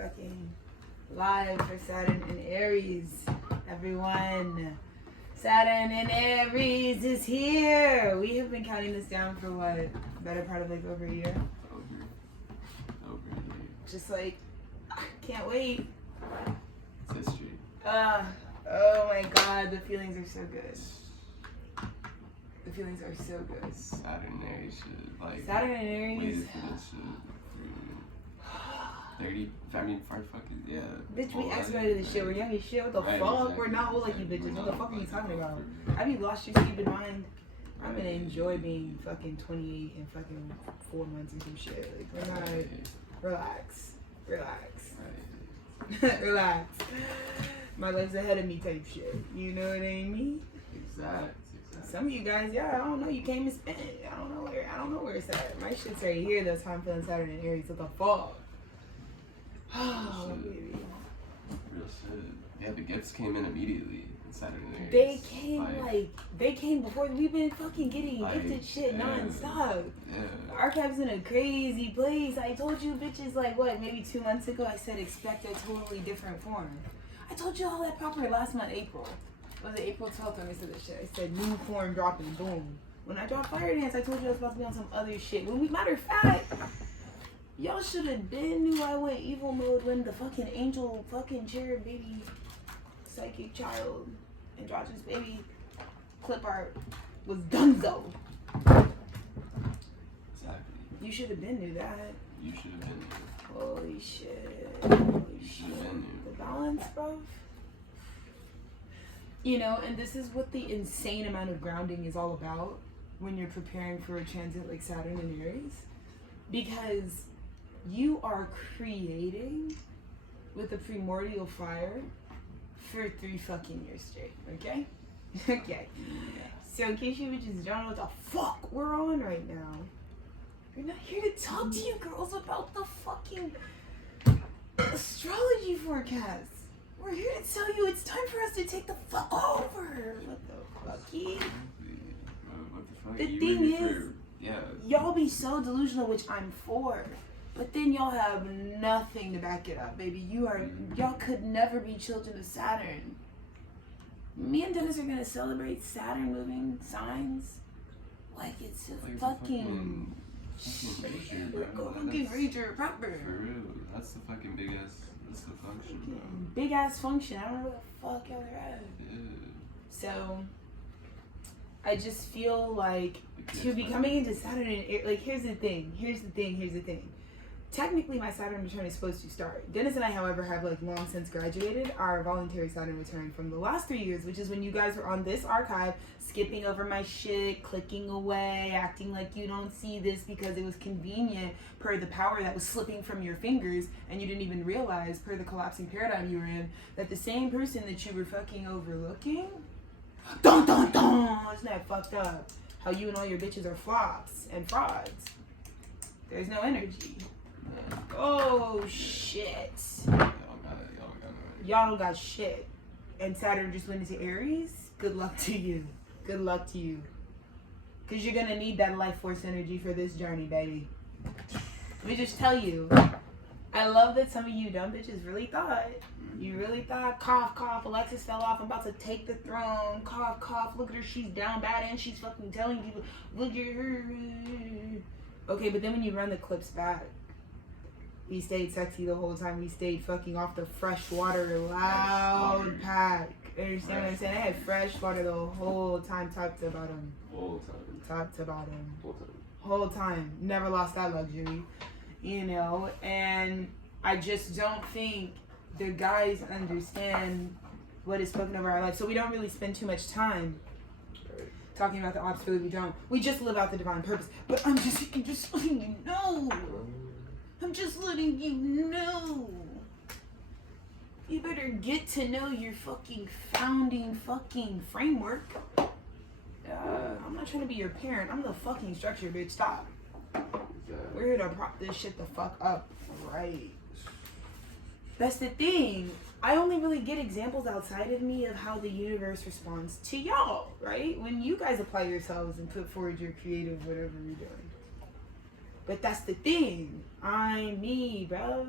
fucking live for Saturn and Aries, everyone. Saturn and Aries is here. We have been counting this down for what? Better part of like over a year. Over a year. Just like, can't wait. It's history. Oh my god, the feelings are so good. The feelings are so good. Saturn and Aries shit. Like, Saturn and Aries. waited for this shit for 30, I mean, for fucking, yeah. Bitch, we expedited this shit. We're young as shit. What the fuck? Exactly. We're not old like you bitches. What the fuck are you talking about? Have you lost your stupid mind? I'm gonna enjoy being fucking 28 in fucking 4 months or some shit. Like, we're not. Relax. Relax. My life's ahead of me type shit. You know what I mean? Exactly. Some of you guys, yeah, I don't know. You came and spent it. I don't know where it's at. My shit's right here. That's how I'm feeling Saturn and Aries. What the fuck? Oh, baby. Real shit. Yeah, the gifts came in immediately in Saturn and Aries. They came before. We've been fucking getting gifted shit non-stop. Yeah. The archive's in a crazy place. I told you bitches like what, maybe 2 months ago I said expect a totally different form. I told you all that proper last month, April. Was it April 12th when I said this shit? I said new form dropping, boom. When I dropped Fire Dance, I told you I was about to be on some other shit. Matter of fact, y'all should have been knew I went evil mode when the fucking angel fucking cherub baby psychic child androgynous baby clip art was donezo. Exactly. You should have been knew that. You should have been here. Holy shit. The balance, bro. You know, and this is what the insane amount of grounding is all about when you're preparing for a transit like Saturn and Aries. Because you are creating with a primordial fire for 3 fucking years straight, okay? Okay. So in case you bitches don't know what the fuck we're on right now, we're not here to talk to you girls about the fucking astrology forecast. We're here to tell you it's time for us to take the fuck over. What the fucky? What the fuck? The thing is, y'all be so delusional, which I'm for. But then y'all have nothing to back it up, baby. Y'all could never be children of Saturn. Me and Dennis are gonna celebrate Saturn moving signs like it's a fucking rager proper. For real, that's the fucking big ass. That's the function, bro. Big ass function. I don't know where the fuck y'all are at. Yeah. So I just feel like to be coming into Saturn and like here's the thing. Technically, my Saturn return is supposed to start. Dennis and I, however, have like long since graduated our voluntary Saturn return from the last 3 years, which is when you guys were on this archive, skipping over my shit, clicking away, acting like you don't see this because it was convenient per the power that was slipping from your fingers, and you didn't even realize per the collapsing paradigm you were in that the same person that you were fucking overlooking, isn't that fucked up? How you and all your bitches are flops and frauds. There's no energy. Oh shit. Y'all don't got shit. And Saturn just went into Aries. Good luck to you. Cause you're gonna need that life force energy for this journey, baby. Let me just tell you. I love that some of you dumb bitches really thought. You really thought, cough, cough, Alexis fell off, I'm about to take the throne. Cough, cough, look at her, she's down bad and she's fucking telling people, look at her. Okay, but then when you run the clips back, we stayed sexy the whole time. We stayed fucking off the fresh water loud pack. Understand what I'm saying? I had fresh water the whole time, top to bottom. Top to bottom. Whole time. Never lost that luxury. You know? And I just don't think the guys understand what is spoken over our life. So we don't really spend too much time talking about the opposite. We don't. We just live out the divine purpose. But I'm just letting you know. I'm just letting you know. You better get to know your fucking founding fucking framework. I'm not trying to be your parent. I'm the fucking structure, bitch. Stop. We're here to prop this shit the fuck up. Right. That's the thing. I only really get examples outside of me of how the universe responds to y'all, right? When you guys apply yourselves and put forward your creative whatever you're doing. But that's the thing. I'm me, bro.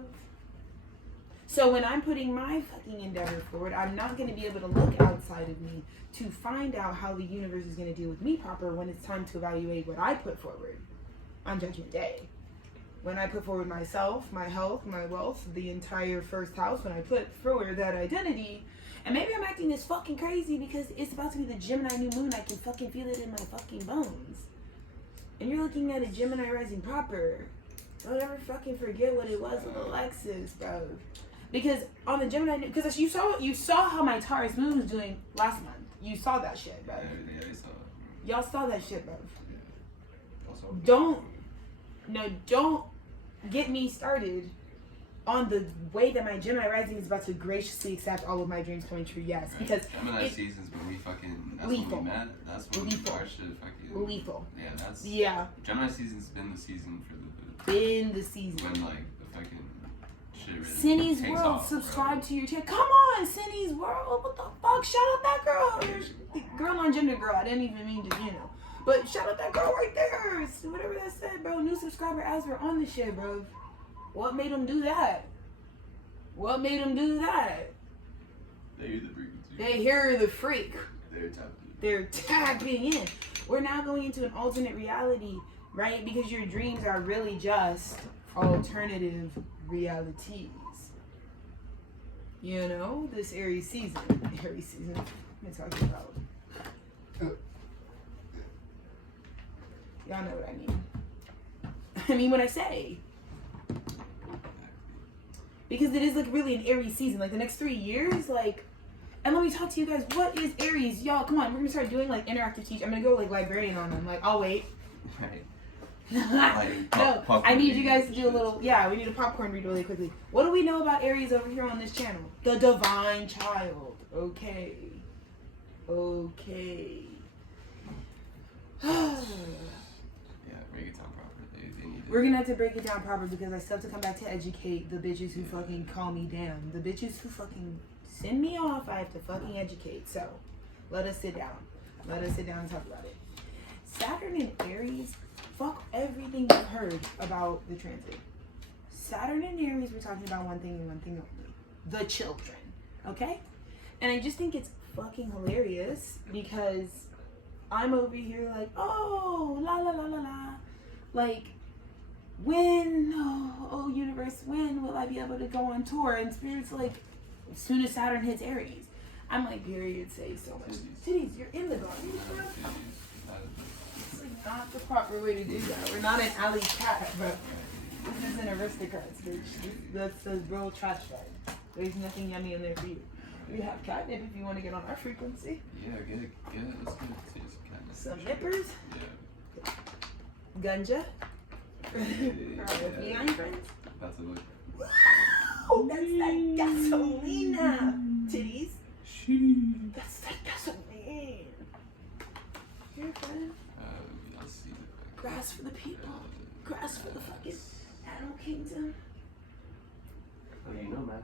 So when I'm putting my fucking endeavor forward, I'm not going to be able to look outside of me to find out how the universe is going to deal with me proper when it's time to evaluate what I put forward on Judgment Day. When I put forward myself, my health, my wealth, the entire first house, when I put forward that identity, and maybe I'm acting this fucking crazy because it's about to be the Gemini new moon. I can fucking feel it in my fucking bones. And you're looking at a Gemini rising proper. Don't ever fucking forget what it was with Alexis, bro. Because on the Gemini, because you saw how my Taurus moon was doing last month. You saw that shit, bro. Yeah, I saw it. Y'all saw that shit, bro. Also, Don't get me started on the way that my Gemini rising is about to graciously accept all of my dreams coming true. Yes, right. because Gemini seasons when we fucking lethal. When we met. That's when our shit fucking lethal. Yeah, Gemini season's been the season for the when like the fucking shit really Cindy's takes World, off, subscribe bro. to your channel. Come on, Cindy's World. What the fuck? Shout out that girl. Girl on gender girl. I didn't even mean to, But shout out that girl right there. Whatever that said, bro. New subscriber as we're on this shit, bro. What made them do that? What made them do that? They hear the frequency. They hear the freak. They're tapping in. We're now going into an alternate reality, right? Because your dreams are really just alternative realities. This Aries season. I'm talking about. Y'all know what I mean. I mean what I say. Because it is like really an Aries season. Like the next 3 years, like, and let me talk to you guys. What is Aries? Y'all, come on. We're gonna start doing like interactive teaching. I'm gonna go like librarian on them. Like, I'll wait. Right. No, I need you guys to do a little. Yeah, we need a popcorn read really quickly. What do we know about Aries over here on this channel? The divine child. Okay. Break it down proper. They need We're gonna have to break it down proper because I still have to come back to educate the bitches who fucking call me damn. The bitches who fucking send me off, I have to fucking educate. So, let us sit down. Let us sit down and talk about it. Saturn and Aries, fuck everything you've heard about the transit. Saturn and Aries, we're talking about one thing and one thing only. The children. Okay? And I just think it's fucking hilarious because I'm over here like, oh, la la la la la. Like, when, oh universe, when will I be able to go on tour? And Spirit's like, as soon as Saturn hits Aries. I'm like, period, say so much. Titties, you're in the garden, bro. It's like not the proper way to do that. We're not an alley cat, bro. This isn't aristocrats, bitch. That's a real trash bag. There's nothing yummy in there for you. We have catnip if you want to get on our frequency. Yeah, get it. Let's get it. Some nippers. Yeah. Ganja. For our feline friends. That's a look. Wow, that's that gasolina. Titties. That's that gasoline. Here, friend. Let's see. Grass for the people. Grass for the fucking animal kingdom. Oh, you know Matt.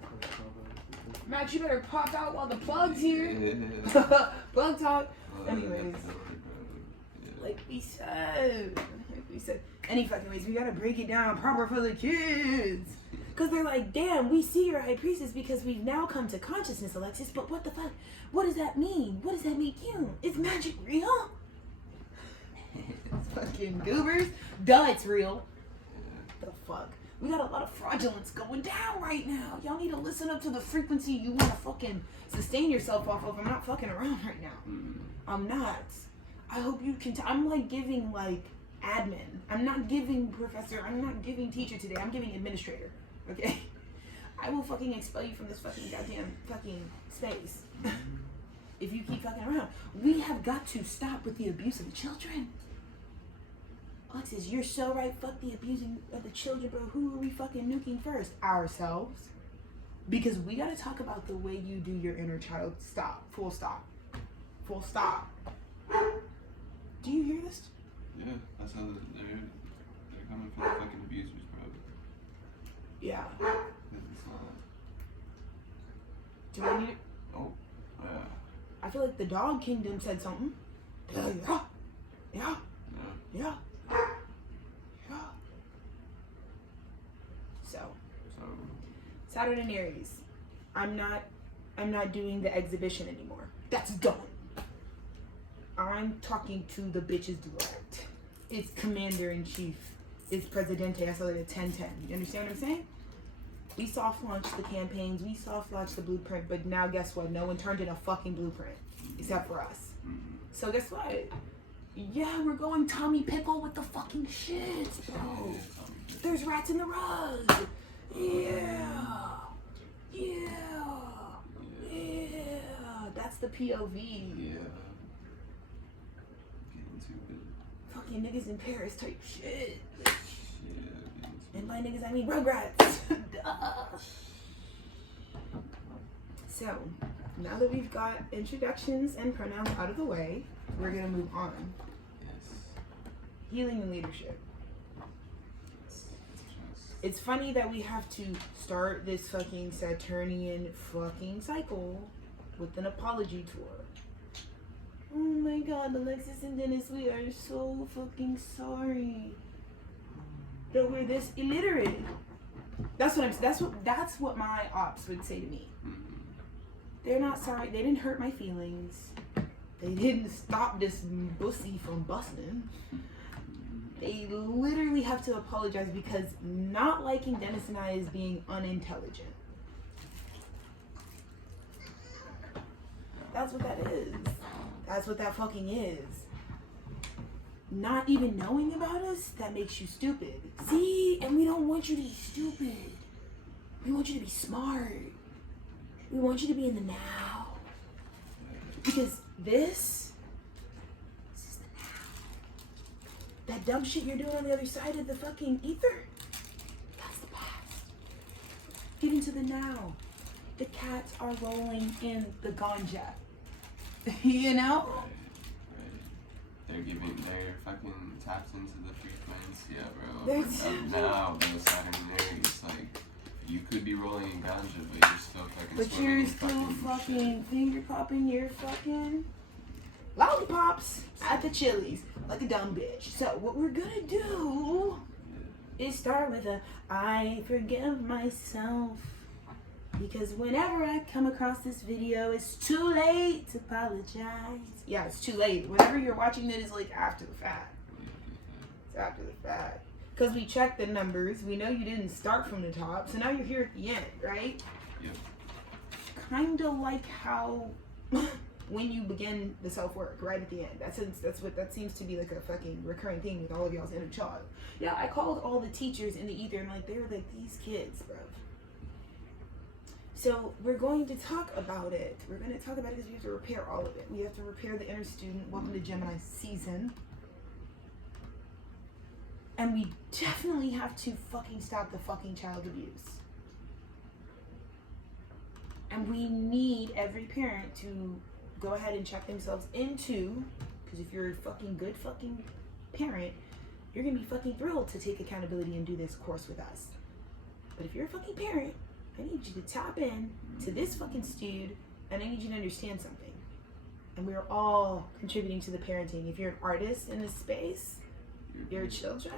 Matt, you better pop out while the plug's here. Yeah. Plug talk. Anyways. Like we said. Any fucking ways, we gotta break it down proper for the kids. Cause they're like, damn, we see your high priestess because we've now come to consciousness, Alexis, but what the fuck? What does that mean? What does that make you? Is magic real? Fucking goobers. Duh, it's real. The fuck? We got a lot of fraudulence going down right now. Y'all need to listen up to the frequency you want to fucking sustain yourself off of. I'm not fucking around right now. I'm not. I hope you can. I'm like giving like admin. I'm not giving professor. I'm not giving teacher today. I'm giving administrator. Okay? I will fucking expel you from this fucking goddamn fucking space. If you keep fucking around. We have got to stop with the abuse of the children. Alexis, you're so right. Fuck the abusing of the children, bro. Who are we fucking nuking first? Ourselves. Because we gotta talk about the way you do your inner child. Stop. Full stop. Full stop. Do you hear this? Yeah, that's how they're coming from the fucking abusers, bro. Yeah. It's not. Do I need it? Oh, yeah. I feel like the dog kingdom said something. Yeah. Yeah. Yeah. Saturn and Aries. I'm not doing the exhibition anymore. That's done. I'm talking to the bitches direct. It's Commander-in-Chief. It's Presidente Acelerated 1010. You understand what I'm saying? We soft launched the campaigns, we soft launched the blueprint, but now guess what? No one turned in a fucking blueprint except for us. So guess what? Yeah, we're going Tommy Pickle with the fucking shit, bro. There's rats in the rug. Yeah. That's the POV. Yeah. Getting too good. Fucking niggas in Paris type shit. Yeah, And by niggas, I mean Rugrats. Duh. So, now that we've got introductions and pronouns out of the way, we're gonna move on. Yes. Healing and leadership. Yes. It's funny that we have to start this fucking Saturnian fucking cycle with an apology tour. Oh my god, Alexis and Dennis, we are so fucking sorry that we're this illiterate. That's what my ops would say to me. They're not sorry. They didn't hurt my feelings. They didn't stop this pussy from busting. They literally have to apologize because not liking Dennis and I is being unintelligent. That's what that is. That's what that fucking is. Not even knowing about us, that makes you stupid. See? And we don't want you to be stupid. We want you to be smart. We want you to be in the now. Because this is the now. That dumb shit you're doing on the other side of the fucking ether, that's the past. Get into the now. The cats are rolling in the ganja. You know? They're fucking tapped into the frequency, yeah, bro. Now, bro, Saturn and Aries, like, you could be rolling in ganja, but you're still fucking. But you're still fucking finger popping your fucking lollipops at the Chili's like a dumb bitch. So what we're gonna do is start with a I forgive myself. Because whenever I come across this video, it's too late to apologize. Yeah, it's too late. Whenever you're watching it, it's like after the fact. It's after the fact. Because we checked the numbers. We know you didn't start from the top. So now you're here at the end, right? Yep. Kind of like how when you begin the self-work, right at the end. That seems to be like a fucking recurring thing with all of y'all's inner child. Yeah, I called all the teachers in the ether and like they were like, these kids, bro. So we're going to talk about it. We're going to talk about it because we have to repair all of it. We have to repair the inner student. Welcome to Gemini season. And we definitely have to fucking stop the fucking child abuse. And we need every parent to go ahead and check themselves into, because if you're a fucking good fucking parent, you're going to be fucking thrilled to take accountability and do this course with us. But if you're a fucking parent, I need you to tap in to this fucking stewed, and I need you to understand something. And we're all contributing to the parenting. If you're an artist in this space, your children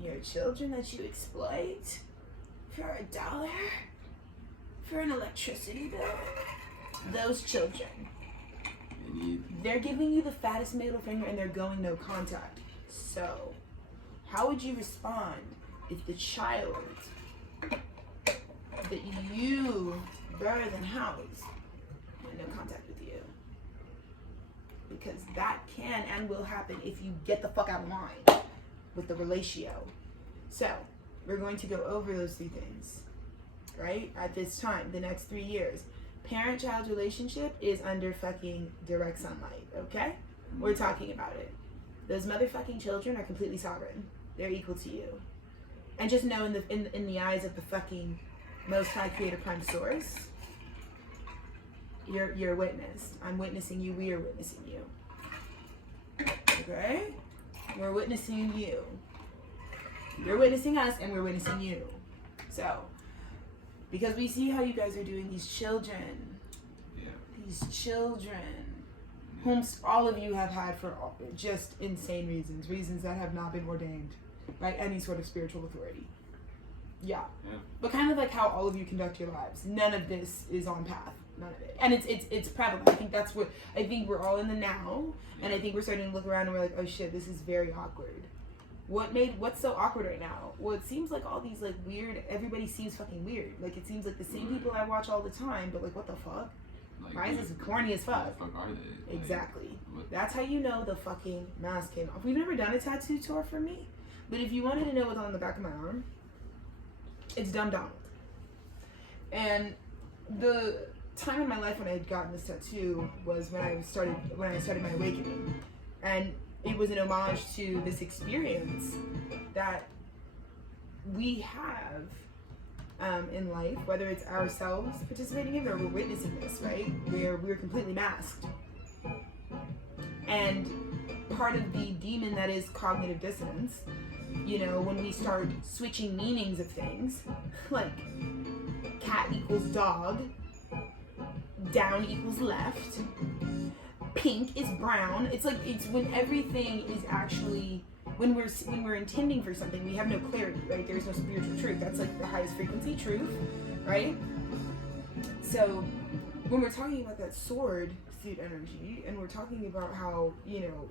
that you exploit for $1, for an electricity bill, those children, they're giving you the fattest middle finger and they're going no contact. So, how would you respond if the child that you birth and house want no contact with you? Because that can and will happen if you get the fuck out of line with the relatio. So, we're going to go over those 3 things, right? At this time, the next 3 years. Parent-child relationship is under fucking direct sunlight, okay? We're talking about it. Those motherfucking children are completely sovereign. They're equal to you. And just know in the eyes of the fucking Most High Creator Prime Source, you're witnessed. I'm witnessing you. We are witnessing you. Okay? We're witnessing you. You're witnessing us, and we're witnessing you. So, because we see how you guys are doing, these children, whom all of you have had for just insane reasons that have not been ordained by any sort of spiritual authority. Yeah. Yeah. But kind of like how all of you conduct your lives. None of this is on path. None of it. And it's prevalent. I think that's what, I think we're all in the now, and I think we're starting to look around and we're like, oh shit, this is very awkward. What's so awkward right now? Well, it seems like all these like weird, everybody seems fucking weird. Like it seems like the same people I watch all the time, but like what the fuck? Like, Why is this corny as fuck? What the fuck are they? Like, Exactly. what? That's how you know the fucking mask came off. We've never done a tattoo tour for me, but if you wanted to know what's on the back of my arm, it's Dumb Donald. And the time in my life when I had gotten this tattoo was when I started my awakening, and it was an homage to this experience that we have in life, whether it's ourselves participating in it or we're witnessing this, right? Where we're completely masked. And part of the demon that is cognitive dissonance, you know, when we start switching meanings of things, like cat equals dog, down equals left, pink is brown. It's like, it's when everything is actually, when we're intending for something, we have no clarity, right? There's no spiritual truth. That's like the highest frequency truth, right? So when we're talking about that sword suit energy, and we're talking about how, you know,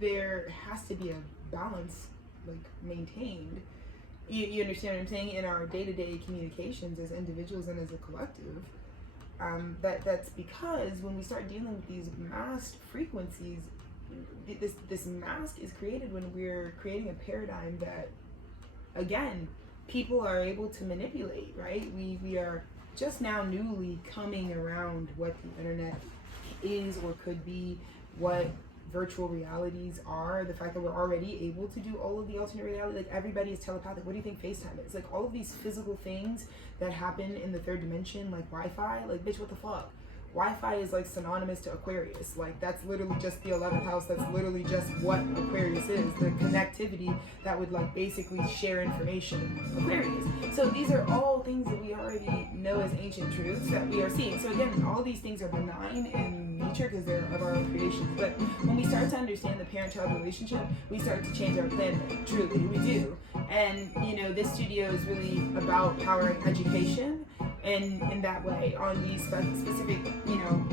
there has to be a balance, like, maintained. You understand what I'm saying? In our day-to-day communications as individuals and as a collective, that's because when we start dealing with these masked frequencies, this mask is created when we're creating a paradigm that, again, people are able to manipulate, right? We are just now newly coming around what the internet is or could be, what virtual realities are, the fact that we're already able to do all of the alternate reality, like everybody is telepathic. What do you think FaceTime is? Like all of these physical things that happen in the third dimension, like Wi-Fi, like bitch, what the fuck? Wi-Fi is like synonymous to Aquarius. Like that's literally just the 11th house. That's literally just what Aquarius is. The connectivity that would like basically share information. Aquarius. So these are all things that we already know as ancient truths that we are seeing. So again, all these things are benign in nature because they're of our own creations. But when we start to understand the parent-child relationship, we start to change our planet. Truly, we do. And you know, this studio is really about powering education. And in that way, on these specific, you know,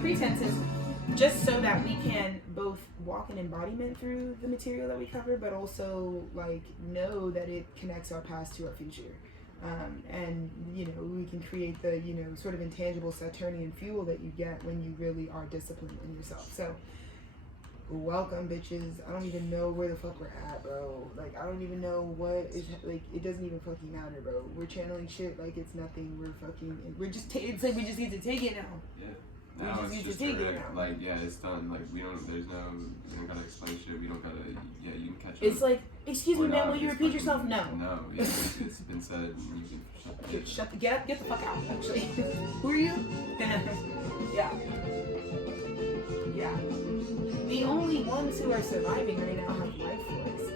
pretenses, just so that we can both walk in embodiment through the material that we cover, but also like know that it connects our past to our future. And you know, we can create the, you know, sort of intangible Saturnian fuel that you get when you really are disciplined in yourself. So welcome, bitches. I don't even know where the fuck we're at, bro. Like, I don't even know what is, like, it doesn't even fucking matter, bro. We're channeling shit like it's nothing. We're fucking, we're just, it's like we just need to take it now. Yeah. Now it's just direct, like, yeah, it's done. Like, we don't gotta explain shit. We don't gotta, yeah, you can catch up. It's like, excuse me, man, will you repeat yourself? No. No, yeah, it's been said, and you can get the fuck out, actually. Who are you? Yeah. Yeah. The only ones who are surviving right now have life force.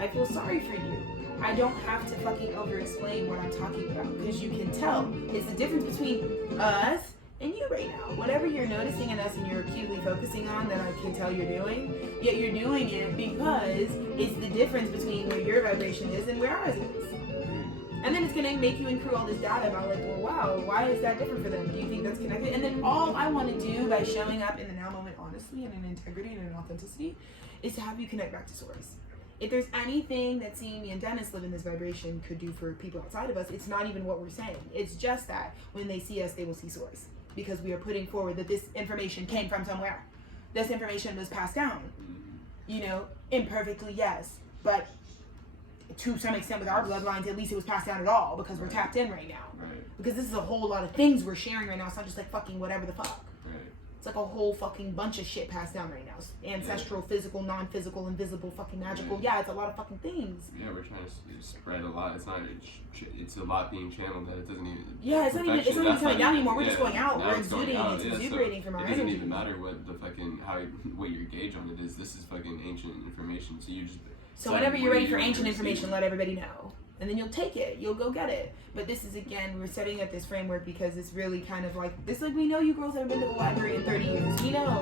I feel sorry for you. I don't have to fucking over-explain what I'm talking about because you can tell. It's the difference between us and you right now. Whatever you're noticing in us and you're acutely focusing on that I can tell you're doing, yet you're doing it because it's the difference between where your vibration is and where ours is. And then it's going to make you accrue all this data about like, well, wow, why is that different for them? Do you think that's connected? And then all I want to do by showing up in the now moment honestly and in integrity and in authenticity is to have you connect back to source. If there's anything that seeing me and Dennis live in this vibration could do for people outside of us, it's not even what we're saying. It's just that when they see us, they will see source. Because we are putting forward that this information came from somewhere. This information was passed down. You know, imperfectly, yes. But to some extent with our bloodlines, at least it was passed down at all because we're tapped in right now. Right. Because this is a whole lot of things we're sharing right now. It's not just like fucking whatever the fuck. Right. It's like a whole fucking bunch of shit passed down right now. Ancestral, physical, non-physical, invisible, fucking magical. Yeah, it's a lot of fucking things. Yeah, we're trying to spread a lot. It's not. It's a lot being channeled that it doesn't even. Yeah, it's not even coming down anymore. We're just going out. We're exuding. It's exuberating from our energy. energy. It doesn't even matter what the fucking what your gauge on it is. This is fucking ancient information. So you just. So whenever you're ready for ancient information, let everybody know. And then you'll take it. You'll go get it. But this is, again, we're setting up this framework because it's really kind of like, this like, we know you girls haven't been to the library in 30 years. We know.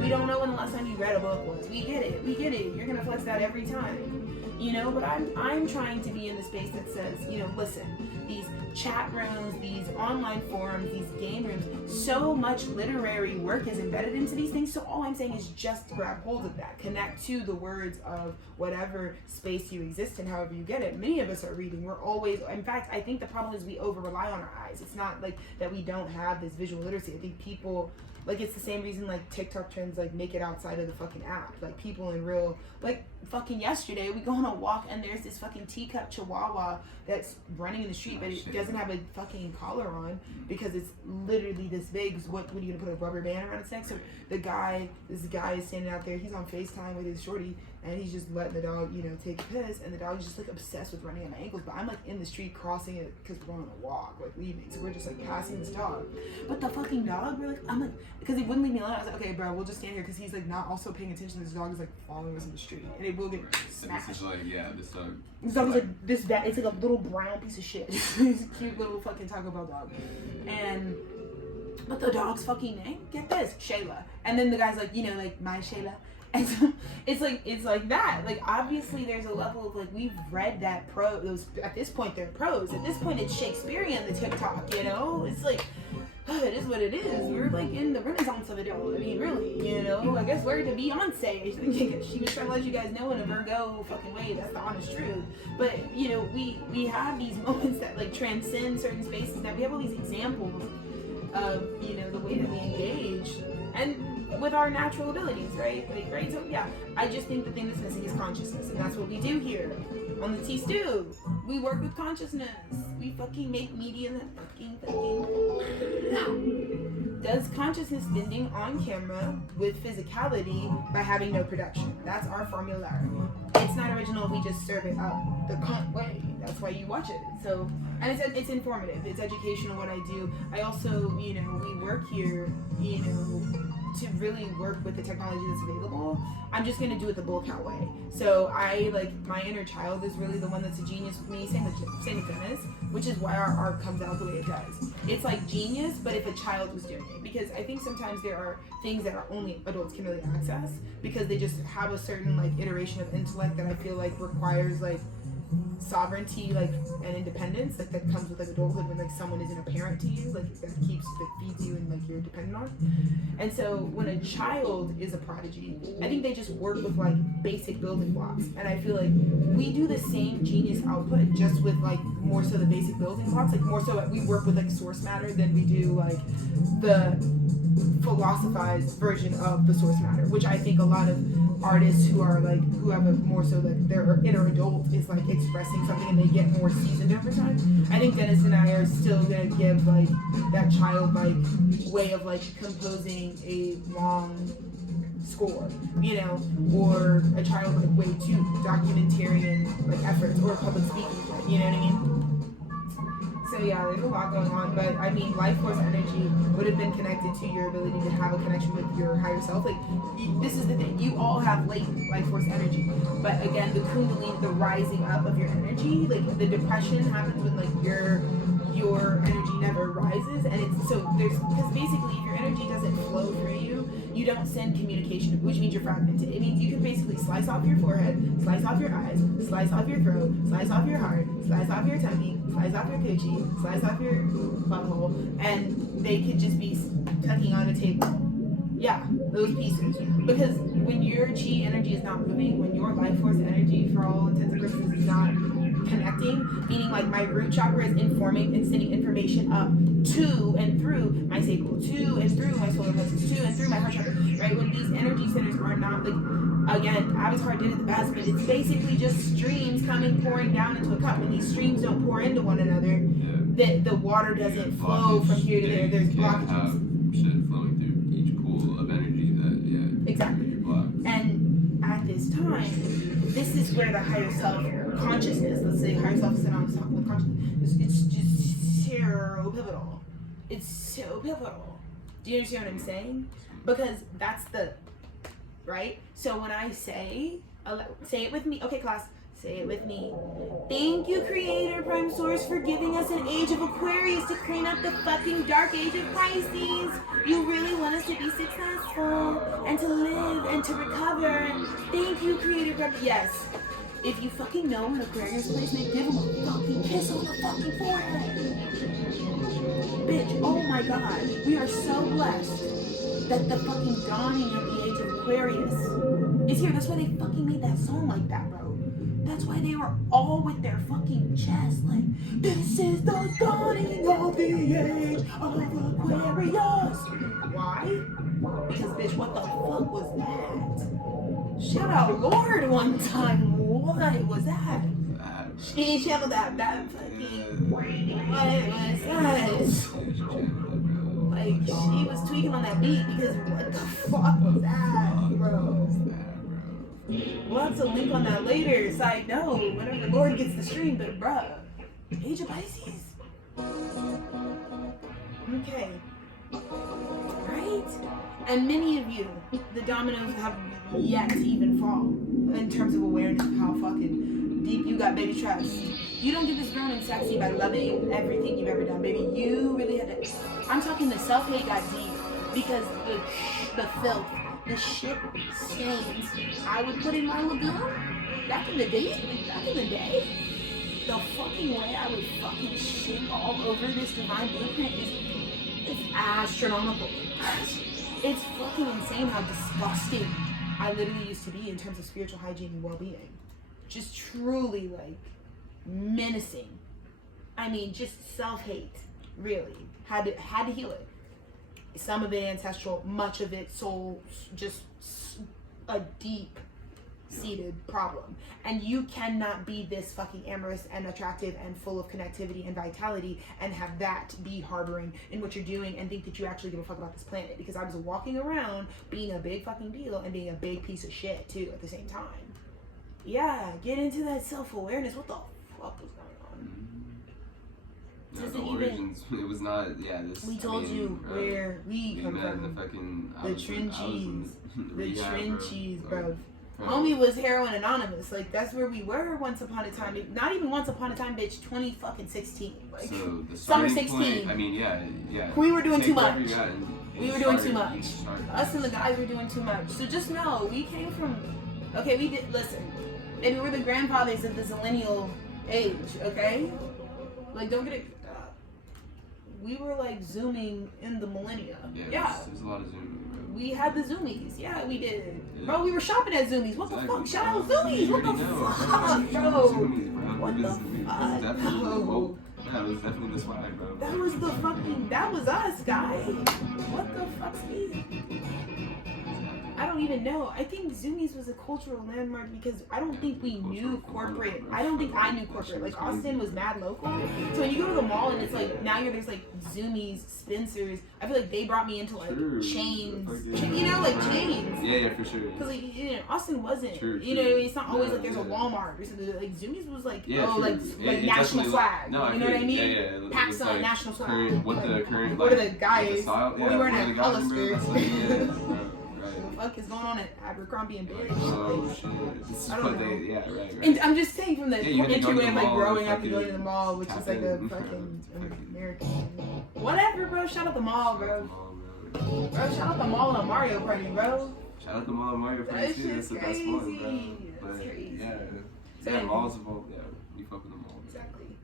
We don't know when the last time you read a book was. We get it. We get it. You're going to flex that every time. you know, but I'm trying to be in the space that says, you know, listen, these chat rooms, these online forums, these game rooms, so much literary work is embedded into these things. So all I'm saying is just grab hold of that, connect to the words of whatever space you exist in, however you get it. Many of us are reading. We're always, in fact, I think the problem is we over rely on our eyes. It's not like that we don't have this visual literacy. I think people, like, it's the same reason like TikTok trends like make it outside of the fucking app. Like people in real, like fucking yesterday we go on a walk and there's this fucking teacup chihuahua that's running in the street, but it doesn't have a fucking collar on because it's literally this big. What are you gonna put a rubber band around its neck? So this guy is standing out there. He's on FaceTime with his shorty and he's just letting the dog, you know, take a piss, and the dog's just like obsessed with running at my ankles. But I'm like in the street crossing it because we're on a walk, like leaving. So we're just like passing this dog. But the fucking dog, we're like, I'm like, because he wouldn't leave me alone. I was like, okay, bro, we'll just stand here because he's like not also paying attention. This dog is like following us in the street, and it will get smashed. This is like, yeah, this dog. This dog is like this bad. It's like a little brown piece of shit. This cute little fucking Taco Bell dog, but the dog's fucking name, get this, Shayla. And then the guy's like, you know, like my Shayla. And so it's like that. Like obviously there's a level of like we've read that those at this point they're prose. At this point it's Shakespearean, the TikTok, you know? It's like it is what it is. We're like in the renaissance of it all. I mean really, you know. I guess word to Beyonce. She was trying to let you guys know in a Virgo fucking way, that's the honest truth. But you know, we have these moments that like transcend certain spaces, that we have all these examples of, you know, the way that we engage and with our natural abilities, right? Like, right? So yeah, I just think the thing that's missing is consciousness, and that's what we do here on the T Stew. We work with consciousness. We fucking make media that fucking. Does consciousness bending on camera with physicality by having no production. That's our formula. It's not original. We just serve it up the cunt way. That's why you watch it. So, and it's informative. It's educational. What I do. I also, you know, we work here, you know, to really work with the technology that's available. I'm just gonna do it the bull cow way. So I like my inner child is really the one that's a genius with me. Same with Dennis, which is why our art comes out the way it does. It's like genius, but if a child was doing it, because I think sometimes there are things that are only adults can really access because they just have a certain like iteration of intellect that I feel like requires like sovereignty, like, and independence, like that comes with like adulthood when like someone isn't a parent to you, like that feeds you and like you're dependent on. And so when a child is a prodigy, I think they just work with like basic building blocks, and I feel like we do the same genius output just with like more so the basic building blocks, like more so we work with like source matter than we do like the philosophized version of the source matter, which I think a lot of artists who are like who have a more so like their inner adult is like expressing something and they get more seasoned over time. I think Dennis and I are still gonna give like that childlike way of like composing a long score, you know, or a childlike way to documentarian like efforts or public speaking, you know what I mean? So yeah, there's a lot going on, but I mean, life force energy would have been connected to your ability to have a connection with your higher self. Like, this is the thing, you all have latent life force energy, but again, the kundalini, the rising up of your energy, like the depression happens when like your energy never rises, and it's so there's because basically if your energy doesn't flow through you don't send communication, which means you're fragmented. It means you can basically slice off your forehead, slice off your eyes, slice off your throat, slice off your heart, slice off your tummy, slice off your coochie, slice off your butthole, and they could just be tucking on a table. Yeah, those pieces. Because when your chi energy is not moving, when your life force energy, for all intents and purposes, is not connecting, meaning like my root chakra is informing and sending information up to and through my sacral, to and through my solar plexus, to and through my heart chakra, right? When these energy centers are not like, again, Avatar did it the best, but it's basically just streams coming, pouring down into a cup. When these streams don't pour into one another, the water doesn't flow from here to there. There's blockages. Shit flowing through each pool of energy that, exactly. And at this time, this is where the higher self consciousness, let's say higher self is synonymous with consciousness, it's just so pivotal. It's so pivotal. Do you understand what I'm saying? Because that's the, right? So when I say it with me, okay class, say it with me. Thank you, Creator Prime Source, for giving us an age of Aquarius to clean up the fucking dark age of Pisces. You really want us to be successful and to live and to recover. Thank you, Creator Prime. Yes. If you fucking know an Aquarius placement, give them a fucking kiss on the fucking forehead. Bitch, oh my god. We are so blessed that the fucking dawning of the age of Aquarius is here. That's why they fucking made that song like that, bro. That's why they were all with their fucking chest like, this is the dawning of the age of Aquarius. Why? Because, bitch, what the fuck was that? Shout out Lord one time. What was that? She channeled that fucking. What was that? Like, she was tweaking on that beat because what the fuck was that, bro? We'll have to link on that later. Side note, whenever the Lord gets the stream, but bruh, Age of Pisces. Okay. Right? And many of you, the dominoes have yet to even fall in terms of awareness of how fucking deep you got, baby. Trust. You don't get this grown and sexy by loving everything you've ever done, baby. You really had to. I'm talking the self-hate got deep because the filth, the shit stains I would put in my lagoon back in the day, the fucking way I would fucking shit all over this divine blueprint is astronomical. It's fucking insane how disgusting I literally used to be in terms of spiritual hygiene and well-being. Just truly like menacing. I mean, just self-hate, really. Had to heal it. Some of it ancestral, much of it soul, just a deep-seated problem. And you cannot be this fucking amorous and attractive and full of connectivity and vitality and have that be harboring in what you're doing and think that you actually give a fuck about this planet. Because I was walking around being a big fucking deal and being a big piece of shit too at the same time. Yeah, get into that self-awareness. What the fuck was going on? Yeah, the origins, it was not, this. We told you where we come from. The fucking, the trenches. The trenches, bro. Bro. Homie was Heroin Anonymous. Like, that's where we were once upon a time. Not even once upon a time, bitch. 2016. Like, so the summer 16. Point, I mean, yeah. We were doing too much. We were doing too much. Us and the guys were doing too much. So just know, we came from. Okay, we did. Listen, maybe we're the grandfathers of the millennial age. Okay, like don't get it. We were like zooming in the millennia. Yeah. There's a lot of zooming. We had the zoomies. Yeah, we did. Yeah. Bro, we were shopping at zoomies. What the fuck? Shout out zoomies. What the fuck, bro? What the fuck? Bro. That was definitely the swag, bro. That was the fucking. That was us, guys. What the fuck's me? I don't even know. I think Zoomies was a cultural landmark because I don't think we knew corporate. I don't think I knew corporate. Like Austin was mad local. So when you go to the mall and it's like now there's like Zoomies, Spencer's. I feel like they brought me into like chains. You know, like chains. Yeah, for sure. Because like Austin wasn't. You know, it's not always like there's a Walmart or something. Like Zoomies was like like national flag. No, you know what I mean? Yeah. Packs on national flag. What the current? What are the guys? We weren't at color skirts. What is going on at Abercrombie and Fitch? Oh shit! I don't know. Right. And I'm just saying from the entryway of like growing up and going to the mall, which is like a fucking American. Whatever, bro. Shout out the mall, bro. Bro, shout out the mall on Mario Party, bro. Shout out the mall on Mario Party too. That's the best one, bro. But yeah, malls evolved. Yeah, you fuck with the mall. Exactly.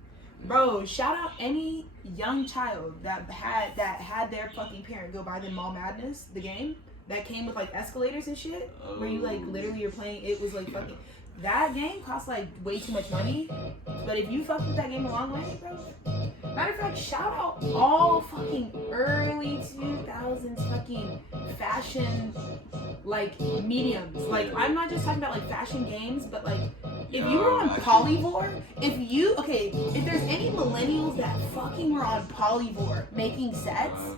Bro, shout out any young child that had their fucking parent go buy them Mall Madness, the game. That came with like escalators and shit, where you like literally you're playing. It was like fucking. That game cost like way too much money, but if you fucked with that game a long way, bro. Matter of fact, shout out all fucking early 2000s fucking fashion like mediums. Like I'm not just talking about like fashion games, but like if you were on Polyvore, if there's any millennials that fucking were on Polyvore making sets.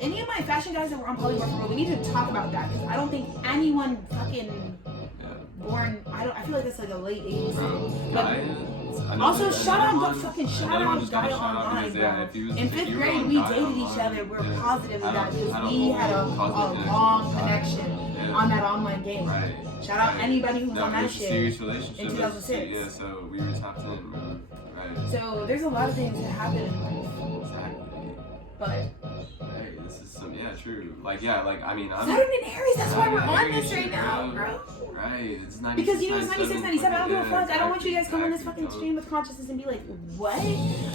Any of my fashion guys that were on Polyvore for real, we need to talk about that because I don't think anyone fucking born. I feel like it's like a late 80s thing. But also shout out Gaia Online, bro. In 5th grade, we dated each other. We're positive of that because we had a long connection on that online game. Shout out anybody who's on that shit in 2006. Yeah, so we were top 10, bro. Right. So there's a lot of things that happen in life. Exactly. But This is some, yeah, true. Like, yeah, like, I mean, I'm... Saturn and Aries, that's why we're on this right now, bro. Right, it's 96, Because you know it's 96, 97, I don't give a fuck. I don't want you guys exactly, come on this fucking stream of consciousness and be like, what?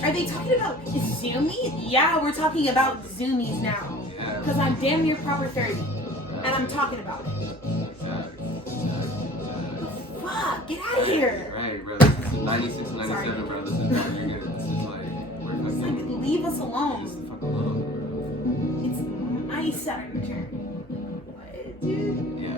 Are they talking about zoomies? Yeah, we're talking about zoomies now. Because I'm damn near proper 30. And I'm talking about it. Exactly. Fuck, get out of here. Right, bro. This is 96, 97, bro. This is what you're gonna, this is like, we're It's like, fucking... leave us alone. Just the fuck alone, It's my Saturn turn. What, dude? bro. Yeah.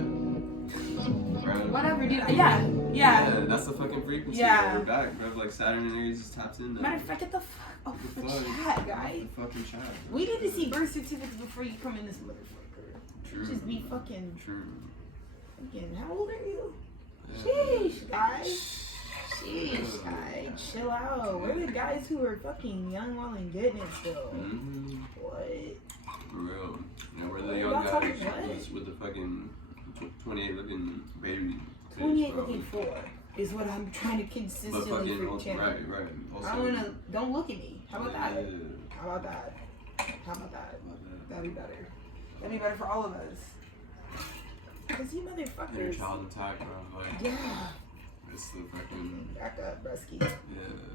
Bro. Whatever, dude. Yeah. That's the fucking frequency. Yeah. Bro. We're back, bro. Like, Saturn and Aries just tapped in now. Matter of fact, get the fuck off the chat, guys. The fucking chat. Bro. We need to see birth certificates before you come in this motherfucker. True. Just be fucking... True. Fucking, how old are you? Yeah. Sheesh, guys. Sheesh, guys. Chill out. We're the guys who are fucking young while in goodness, though. Mm-hmm. What? For real. You know, we're the young guys with the fucking 28 looking baby. 28 looking 4 is what I'm trying to consistently freak channel. Right. Also, I wanna, don't look at me. How about that? Yeah. How about that? How about that? That'd be better. That'd be better for all of us. Because you Inner motherfuckers. child attack, bro. Like, Yeah. it's the fucking... Back up, Brusky. Yeah.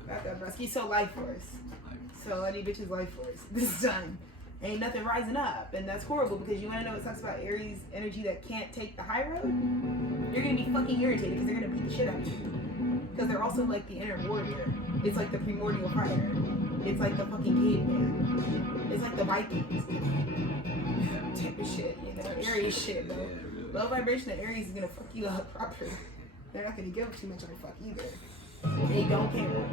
Back up, Brusky. So life force. Like, So any bitches life force. This time. Ain't nothing rising up. And that's horrible because you want to know what sucks about Aries energy that can't take the high road? You're going to be fucking irritated because they're going to beat the shit out of you. Because they're also like the inner warrior. It's like the primordial fire. It's like the fucking caveman. It's like the Vikings. Type of shit, you know? Aries shit, though. Low vibration of Aries is going to fuck you up proper. They're not going to give too much of a fuck either. They don't care.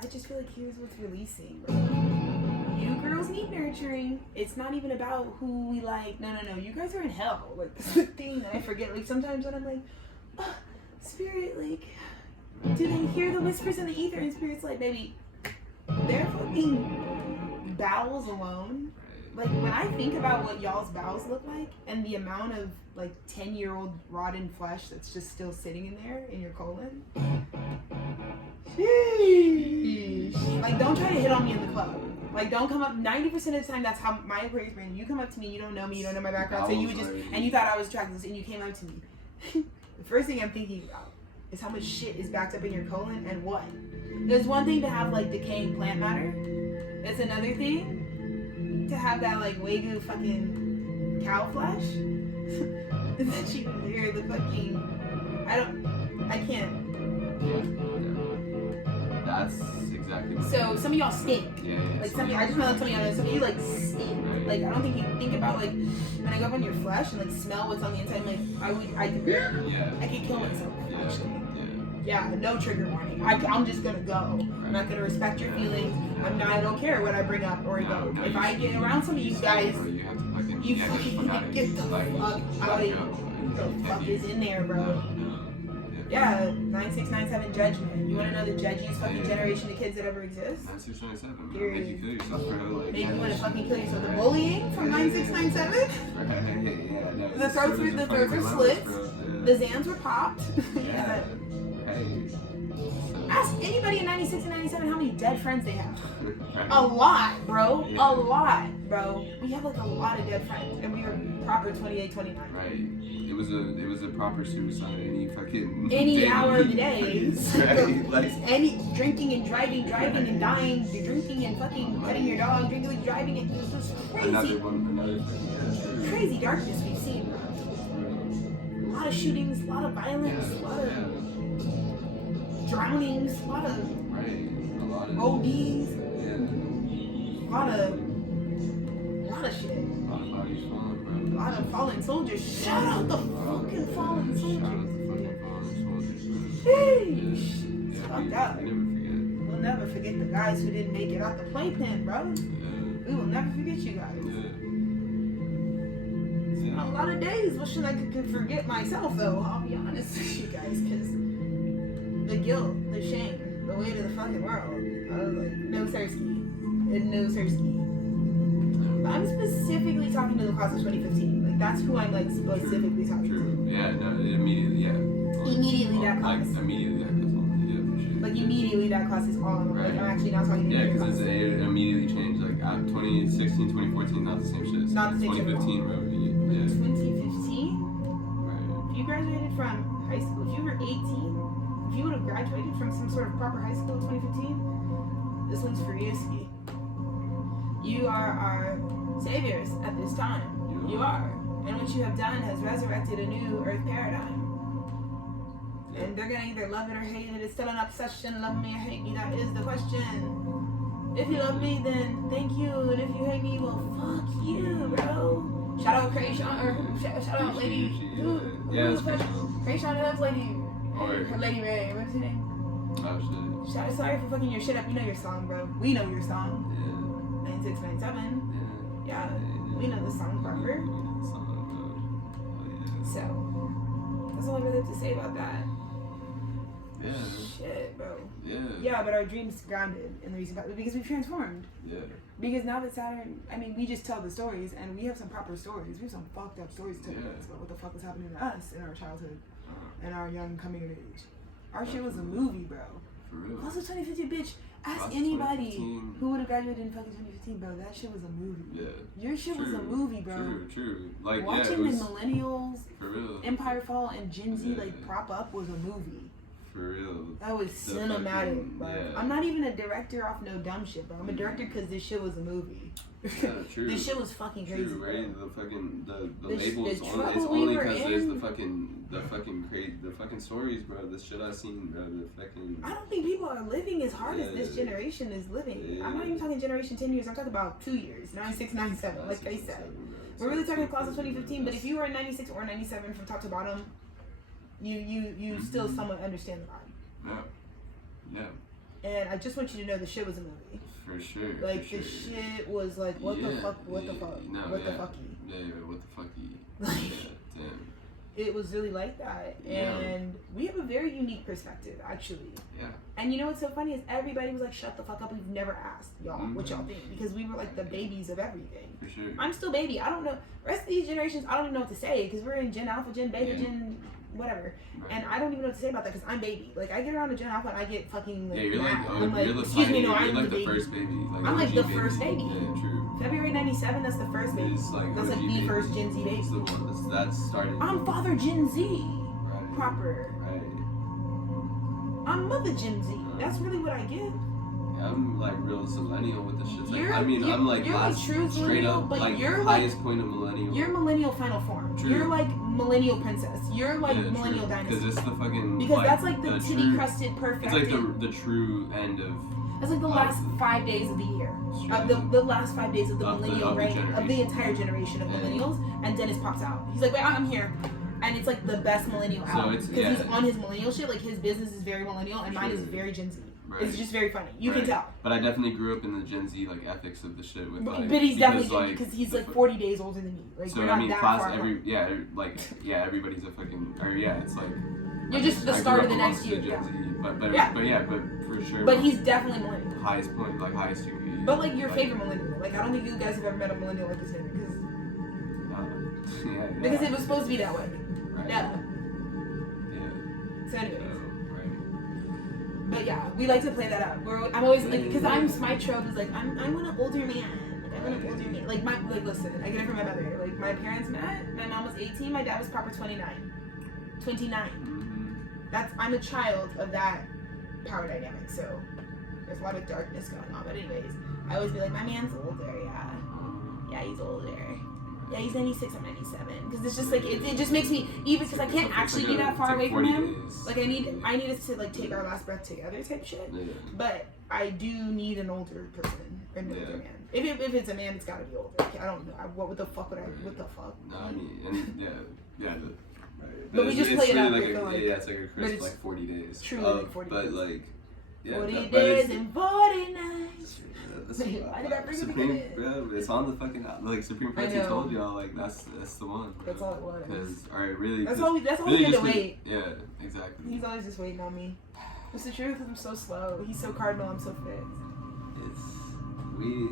I just feel like here's what's releasing, bro. You girls need nurturing. It's not even about who we like. No. You guys are in hell. Like, that's the thing that I forget. Like, sometimes when I'm like, oh, Spirit, like, do they hear the whispers in the ether? And Spirit's like, baby, their fucking bowels alone. Like, when I think about what y'all's bowels look like and the amount of, like, 10-year-old rotten flesh that's just still sitting in there in your colon. Sheesh. Like, don't try to hit on me in the club. Like, don't come up. 90% of the time, that's how my Aquarius brain. You come up to me, you don't know me, you don't know my background, so you would just, and you thought I was attractive, and you came up to me. The first thing I'm thinking about is how much shit is backed up in your colon and what. There's one thing to have, like, decaying plant matter. It's another thing to have that, like, Wagyu fucking cow flesh. And then you can hear the fucking, I can't. That's exactly what So some of y'all stink. Yeah. Like some of you, I just want to tell you, some of you like stink. Right. Like I don't think you think about like when I go up on your flesh and like smell what's on the inside. Like I could kill myself. Actually. Yeah, no trigger warning. I'm just gonna go. I'm not gonna respect your feelings. I don't care what I bring up or evoke. If I get around some of you guys, you fucking get the fuck out of here. What the fuck is in there, bro? Yeah, 9697 judgment. You want to know the judgiest fucking generation of kids that ever exist? 9697. Make you kill yourself, bro. Like, Make you want to fucking kill yourself. The bullying from 9697? The throats were slit. The Zans were popped. Yeah. Ask anybody in 96 and 97 how many dead friends they have. A lot, bro. A lot, bro. We have like a lot of dead friends, and we were proper 28, 29. Right. It was a proper suicide. Any hour of the day. Right. Like, any drinking and driving and dying, drinking and fucking petting your dog, drinking and driving, and it's just crazy. Crazy darkness we've seen, bro. A lot of shootings, a lot of violence, a lot of drownings, a lot of ODs, a lot of shit. A lot of fallen soldiers. Shout out the fucking fallen soldiers. Sheesh. It's fucked up. We'll never forget the guys who didn't make it out the playpen, bro. We will never forget you guys. A lot of days wishing I could forget myself, though. I'll be honest with you guys, because the guilt, the shame, the weight of the fucking world. I was like, no sirski. No sirski. I'm specifically talking to the class of 2015. Like, that's who I'm, like, specifically talking to. Yeah, no, immediately, yeah. Immediately that class. Immediately that class. Yeah, for sure. Like immediately that cost is all of them. Like I'm actually now talking to Yeah, you. because it immediately changed. Like 2016, 2014, not the same shit. So Not the same shit. 2015, bro. Yeah. 2015? Right. If you graduated from high school, if you were 18, if you would have graduated from some sort of proper high school in 2015, this one's for you, Ski. You are our saviors at this time. You are. And what you have done has resurrected a new earth paradigm. And they're gonna either love it or hate it. It's still an obsession. Love me or hate me, that is the question. If you love me, then thank you. And if you hate me, well, fuck you, bro. Shout out Krayshawn, or shout out Lady. Yeah, it's personal. Krayshawn loves Lady. Or Lady Ray. What's her name? Oh shit. Sorry for fucking your shit up. You know your song, bro. We know your song. Yeah. 9697. Yeah. We know the song proper. So, that's all I really have to say about that. Yeah. Shit, bro. Yeah. Yeah, but our dreams grounded in the reason because we've transformed. Yeah. Because now that Saturn, I mean, we just tell the stories, and we have some proper stories. We have some fucked up stories to tell us about what the fuck was happening to us in our childhood and our young coming of age. Our shit was a movie, bro. For real. Also 2015, bitch. Ask Class anybody 2015. who would have graduated in fucking 2015, bro. That shit was a movie. Yeah. Your shit was a movie, bro. True. Like, watching yeah, it was, the millennials, for real. Empire Fall, and Gen Z like prop up was a movie. For real. That was cinematic, bro. Yeah. I'm not even a director off no dumb shit, bro. I'm a director because this shit was a movie. Yeah, true. This shit was fucking crazy. True, right? Bro. The fucking the The labels trouble it's we only were because there's in. the fucking stories, bro. The shit I've seen, bro. The fucking. I don't think people are living as hard as this generation is living. I'm not even talking generation 10 years. I'm talking about 2 years, 96, 97, like they said. We're really talking class of 2015, but if you were in 96 or 97 from top to bottom, you still somewhat understand the vibe. Yeah. And I just want you to know the shit was a movie. For sure. Like for the sure. shit was like, what the fuck, what the fuck, No, what the yeah. fucky. Yeah, what the fucky. Like, Yeah, damn. it was really like that. And we have a very unique perspective, actually. Yeah. And you know what's so funny is everybody was like, shut the fuck up. We've never asked y'all what y'all think because we were like the babies of everything. For sure. I'm still baby. I don't know. The rest of these generations, I don't even know what to say because we're in Gen Alpha, Gen Beta, Gen whatever. Right. And I don't even know what to say about that because I'm baby. Like, I get around to Gen Alpha and I get fucking like, yeah, you're like, mad. oh, I'm like, you're the excuse me, no, you're I'm like the the baby. first baby. Like, I'm like OG the first baby. Yeah, true. February 97, that's the first baby. It's like That's OG like the baby. first Gen Z baby. It's the one that's started. I'm father Gen Z. Right. Proper. Right. I'm mother Gen Z. That's really what I get. I'm like real millennial with the shit. Like, You're- I mean, I'm like you're last true straight millennial, up but like you're the like- highest point of millennial. You're millennial final form. True. You're like millennial princess. You're like Yeah, millennial true. dynasty. Because it's the fucking Because that's like the titty true, crusted perfect. It's like the true end of. That's like the last 5 days of the year. Straight The last 5 days of the Of the- millennial of the reign of the generation. entire generation of Yeah. millennials, and Dennis pops out. He's like, wait, I'm here. And it's like the best millennial So out. it's- Because yeah. he's on his millennial shit. Like his business is very millennial and mine is Sure. very Gen Z. Right. It's just very funny. You Right. can tell. But I definitely grew up in the Gen Z like ethics of the shit with like. But he's definitely like, because he's the like fu- 40 days older than me. Like So we're I not mean, that class far every apart. everybody's a fucking it's like. You're just the I start grew of the up next amongst year. the Gen Z, Yeah. but for sure. But he's definitely millennial. highest point, like highest degree. But like your favorite millennial. Like I don't think you guys have ever met a millennial like this nigga Yeah. because it was supposed to be that way. Right. Yeah. Yeah. So anyways. Right. But yeah, we like to play that out. I'm always like, because my trope is like, I want an older man. Like, I want an older man. Like, listen, I get it from my mother. Like, my parents met, my mom was 18, my dad was proper 29. 29. Mm-hmm. I'm a child of that power dynamic, so there's a lot of darkness going on. But anyways, I always be like, my man's older, yeah. Yeah, he's older. Yeah, he's 96 or 97. Because it's just like, it just makes me, even because I can't actually be that far away from him. Like, I need us to like take our last breath together type shit. Yeah. But I do need an older person, an older man. If it's a man, it's gotta be older. I don't know. What the fuck would I, what the fuck? No, I mean, and yeah. But we just it's play it really out. like it's like a but crisp it's like 40 days. truly like 40 but days. like, yeah. 40 but days it's, and 40 nights. Why did I bring it Supreme, again? bro, it's on the fucking like Supreme Prince. He told y'all like that's the one. Bro. That's all it was. Because really. That's all really he had to just wait. Yeah, exactly. He's always just waiting on me. It's the truth. I'm so slow. He's so cardinal. I'm so fixed. It's we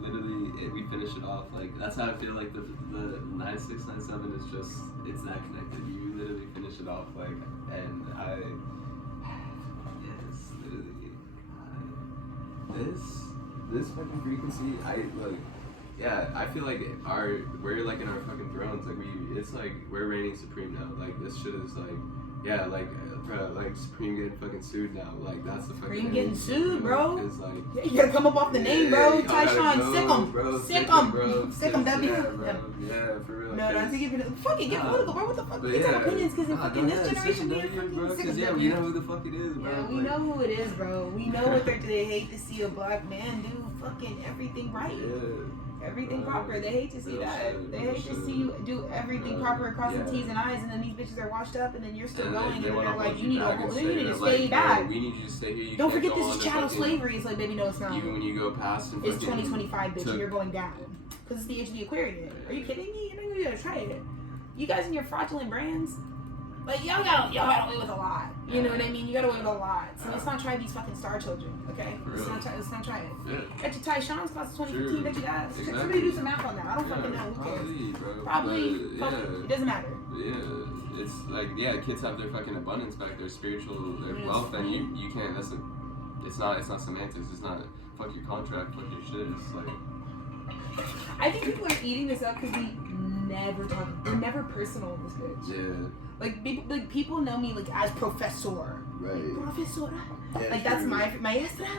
literally we finish it off like that's how I feel like the 9697 is just it's that connected. You literally finish it off like and I. this fucking frequency, I feel like we're like in our fucking thrones, like it's like we're reigning supreme now. Like this shit is like, yeah, like bro, like Supreme getting fucking sued now. Like that's the fucking. Supreme getting sued, bro. Cause like, yeah, you gotta come up off the name, bro. Tyshawn, sick him, bro. Sick him. Yeah, bro. Yeah, for real. No, I think it fucking get political, bro. What the fuck? Kids have opinions because in fucking this generation we are fucking sick of yeah, we know who the fuck it is, bro. Yeah, we know who it is, bro. We know what they hate to see a black man do fucking everything right. Yeah. Everything proper. They hate to see that. They hate to see you do everything proper and cross the T's and I's, and then these bitches are washed up, and then you're still going, and they're like, you need to stay back. We need you to stay here. Don't forget this is chattel slavery. It's like, baby, no, it's not. Even when you go past and it's 2025, bitch, and you're going down. Because it's the age of the Aquarian. Are you kidding me? You're not even gonna try it. You guys and your fraudulent brands, like y'all got away with a lot. You know what I mean? You got away with a lot. So let's not try these fucking star children, okay? Let's not try it. Yeah. Bet you Tyshawn's class of 2015. Bet you that. Exactly. Somebody do some math on that. I don't fucking know. Who cares? Probably. It doesn't matter. Yeah. It's like, yeah, kids have their fucking abundance back, their spiritual, their wealth, and you can't. It's not semantics. It's not fuck your contract, fuck your shit. It's like. I think people are eating this up because we never talk. We're never personal in this bitch. Yeah. Like people know me like as professor. Right. Like, professor. Yeah, like that's my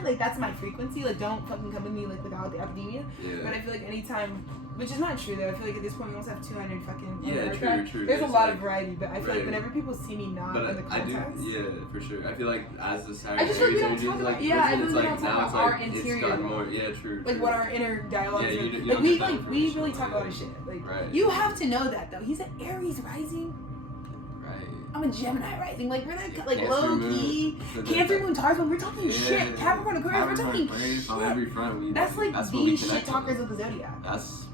like that's my frequency. Like don't fucking come to me like without the academia. Yeah. But I feel like anytime, which is not true though. I feel like at this point we almost have 200 fucking. True. There's a lot of variety, but I feel like whenever people see me not in the context. Yeah, for sure. I feel like as the Saturn I just feel like we don't talk about. Yeah, I feel like we don't talk about our interior. It's gotten more. Yeah, true. Like what our inner dialogues are. Like we really talk a lot of shit. Like you have to know that though. He's an Aries rising. I'm a Gemini rising. Like we're like low key. Cancer moon Taurus, when we're talking shit. Capricorn Aquarius, we're talking shit. On every front, that's like the shit talkers of the zodiac. That's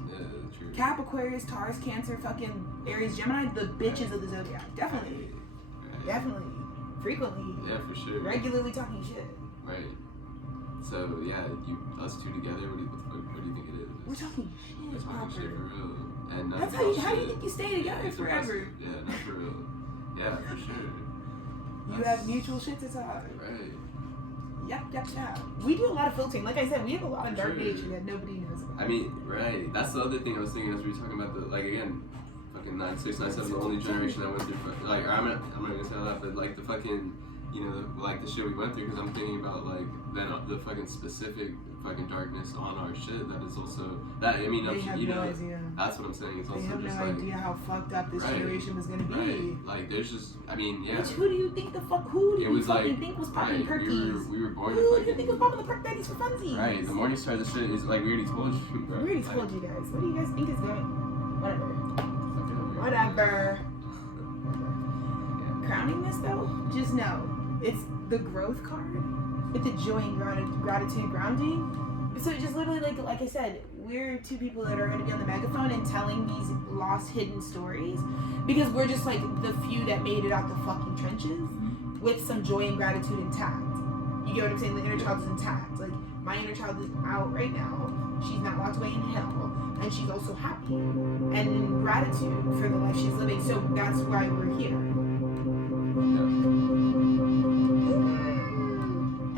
true. Cap, Aquarius, Taurus, Cancer, fucking Aries, Gemini, the bitches of the zodiac. Definitely. Definitely. Frequently. Yeah, for sure. Regularly talking shit. Right. So yeah, us two together. What do you think it is? We're talking shit. We're talking shit for real. And that's how you think you stay together forever. Yeah, not for real. Yeah, for sure. You have mutual shit to talk. Right. Yep. We do a lot of filtering. Like I said, we have a lot of dark nature that nobody knows about. I mean, right. That's the other thing I was thinking as we were talking about the, like, again, fucking 96, 97, the only generation that went through, like, I'm not gonna say all that, but like the fucking, you know, like the shit we went through, because I'm thinking about like then the fucking specific fucking darkness on our shit that is also that. I mean, they have you know, idea. That's what I'm saying. It's also they have just no like, idea how fucked up this generation was gonna be. Right. Like, there's just, I mean, yeah. Which, who do you think who do you fucking think was popping perkies? We were born. Who do you think was popping the perk baddies for funsies? Right. The Morning Star, the shit is like we already told you, bro. We already told you guys. What do you guys think is going? Whatever. Crowning this though, just know it's the growth card with the joy and gratitude grounding. So just literally like I said, we're two people that are going to be on the megaphone and telling these lost hidden stories because we're just like the few that made it out the fucking trenches with some joy and gratitude intact. You get what I'm saying? The inner child is intact. Like my inner child is out right now. She's not locked away in hell, and she's also happy and in gratitude for the life she's living. So that's why we're here.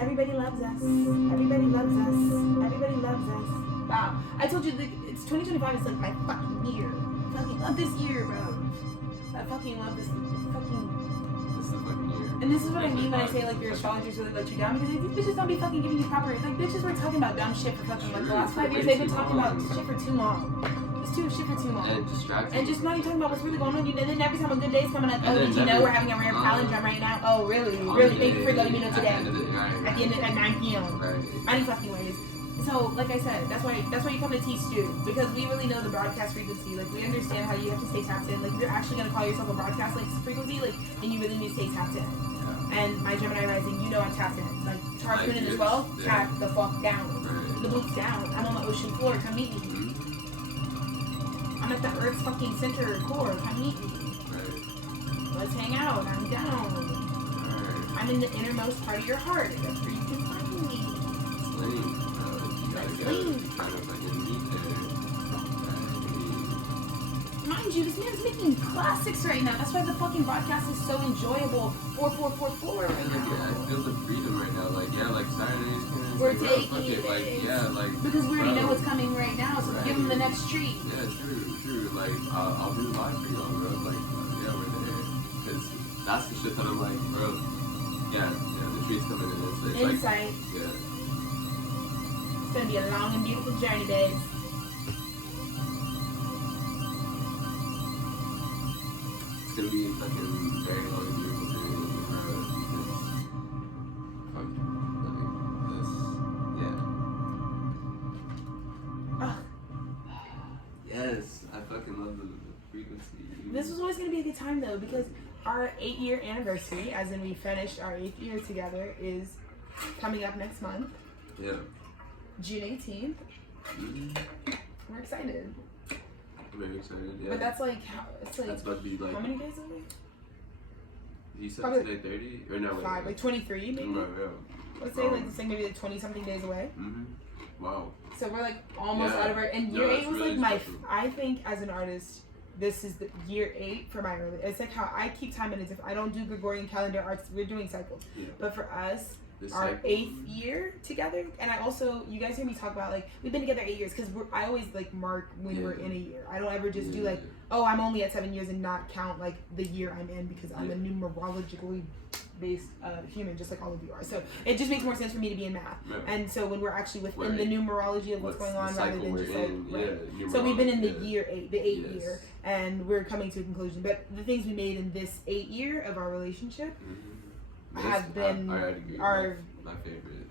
Everybody loves us. Everybody loves us. Everybody loves us. Wow. I told you it's 2025. It's like my fucking year. I fucking love this year, bro. I fucking love this fucking. This is the fucking year. And this is what I mean when I say like your astrologers really let you down because these bitches don't be fucking giving you proper. Like bitches were talking about dumb shit for fucking like the last 5 years. They've been talking about shit for too long. Shit for too long. And distracting. And just not even talking about what's really going on. And then every time a good day's coming up, oh, did you know we're having a rare palindrome right now? Oh, really? Really? Thank you for letting me know today. At the end at 9 p.m. Right. Any fucking ways. So, like I said, that's why you come to teach too, because we really know the broadcast frequency. Like we understand how you have to stay tapped in. Like if you're actually gonna call yourself a broadcast like frequency, like, and you really need to stay tapped in. Yeah. And my Gemini rising, you know I'm tapped in. Like Taurus Moon as well, tap the fuck down. Right. The boots down. I'm on the ocean floor. Come meet me. I'm at the Earth's fucking center core. Come meet me. Right. Let's hang out. I'm down. Right. I'm in the innermost part of your heart. That's where you can find me. mind you, this man's making classics right now. That's why the fucking podcast is so enjoyable. 4444 right now. Yeah, I feel the freedom right now. Like, yeah, like Saturn Aries can. We're like, taking it. Like, yeah, like. because we already bro, know what's coming right now, so right. give them the next treat. Yeah, true. Like, I'll do live for y'all, bro. Like, yeah, we're there. Because that's the shit that I'm like, bro. Yeah, the treat's coming in. It's Insight. like, yeah. It's gonna be a long and beautiful journey, babes. It's gonna be fucking very long and beautiful journey, bro. Fuck, like this, yeah. Yes, I fucking love the frequency. This was always gonna be a good time though, because our 8-year anniversary, as in we finished our 8th year together, is coming up next month. Yeah. June 18th. We're excited. I'm very excited, yeah. But that's like, it's like, that's about to be like, how many days away? You said Probably today 30? Or no, wait. 5, like 23 maybe? No, Let's say like this thing maybe like 20 something days away. Wow. So we're like almost Yeah. out of our, and No, year 8 that's was really like my, special. I think as an artist, this is the year 8 for my early, it's like how I keep time in it. If I don't do Gregorian calendar arts, we're doing cycles. Yeah. But for us, This our cycle. 8th year together, and I also, you guys hear me talk about like we've been together 8 years because I always like mark when we're in a year. I don't ever just do like, oh, I'm only at 7 years and not count like the year I'm in because I'm a numerologically based human, just like all of you are. So it just makes more sense for me to be in math. Right. And so when we're actually within Right. the numerology of what's going on, rather than just like so we've been in the year 8, the 8th year, and we're coming to a conclusion. But the things we made in this 8 year of our relationship have been our my favorite.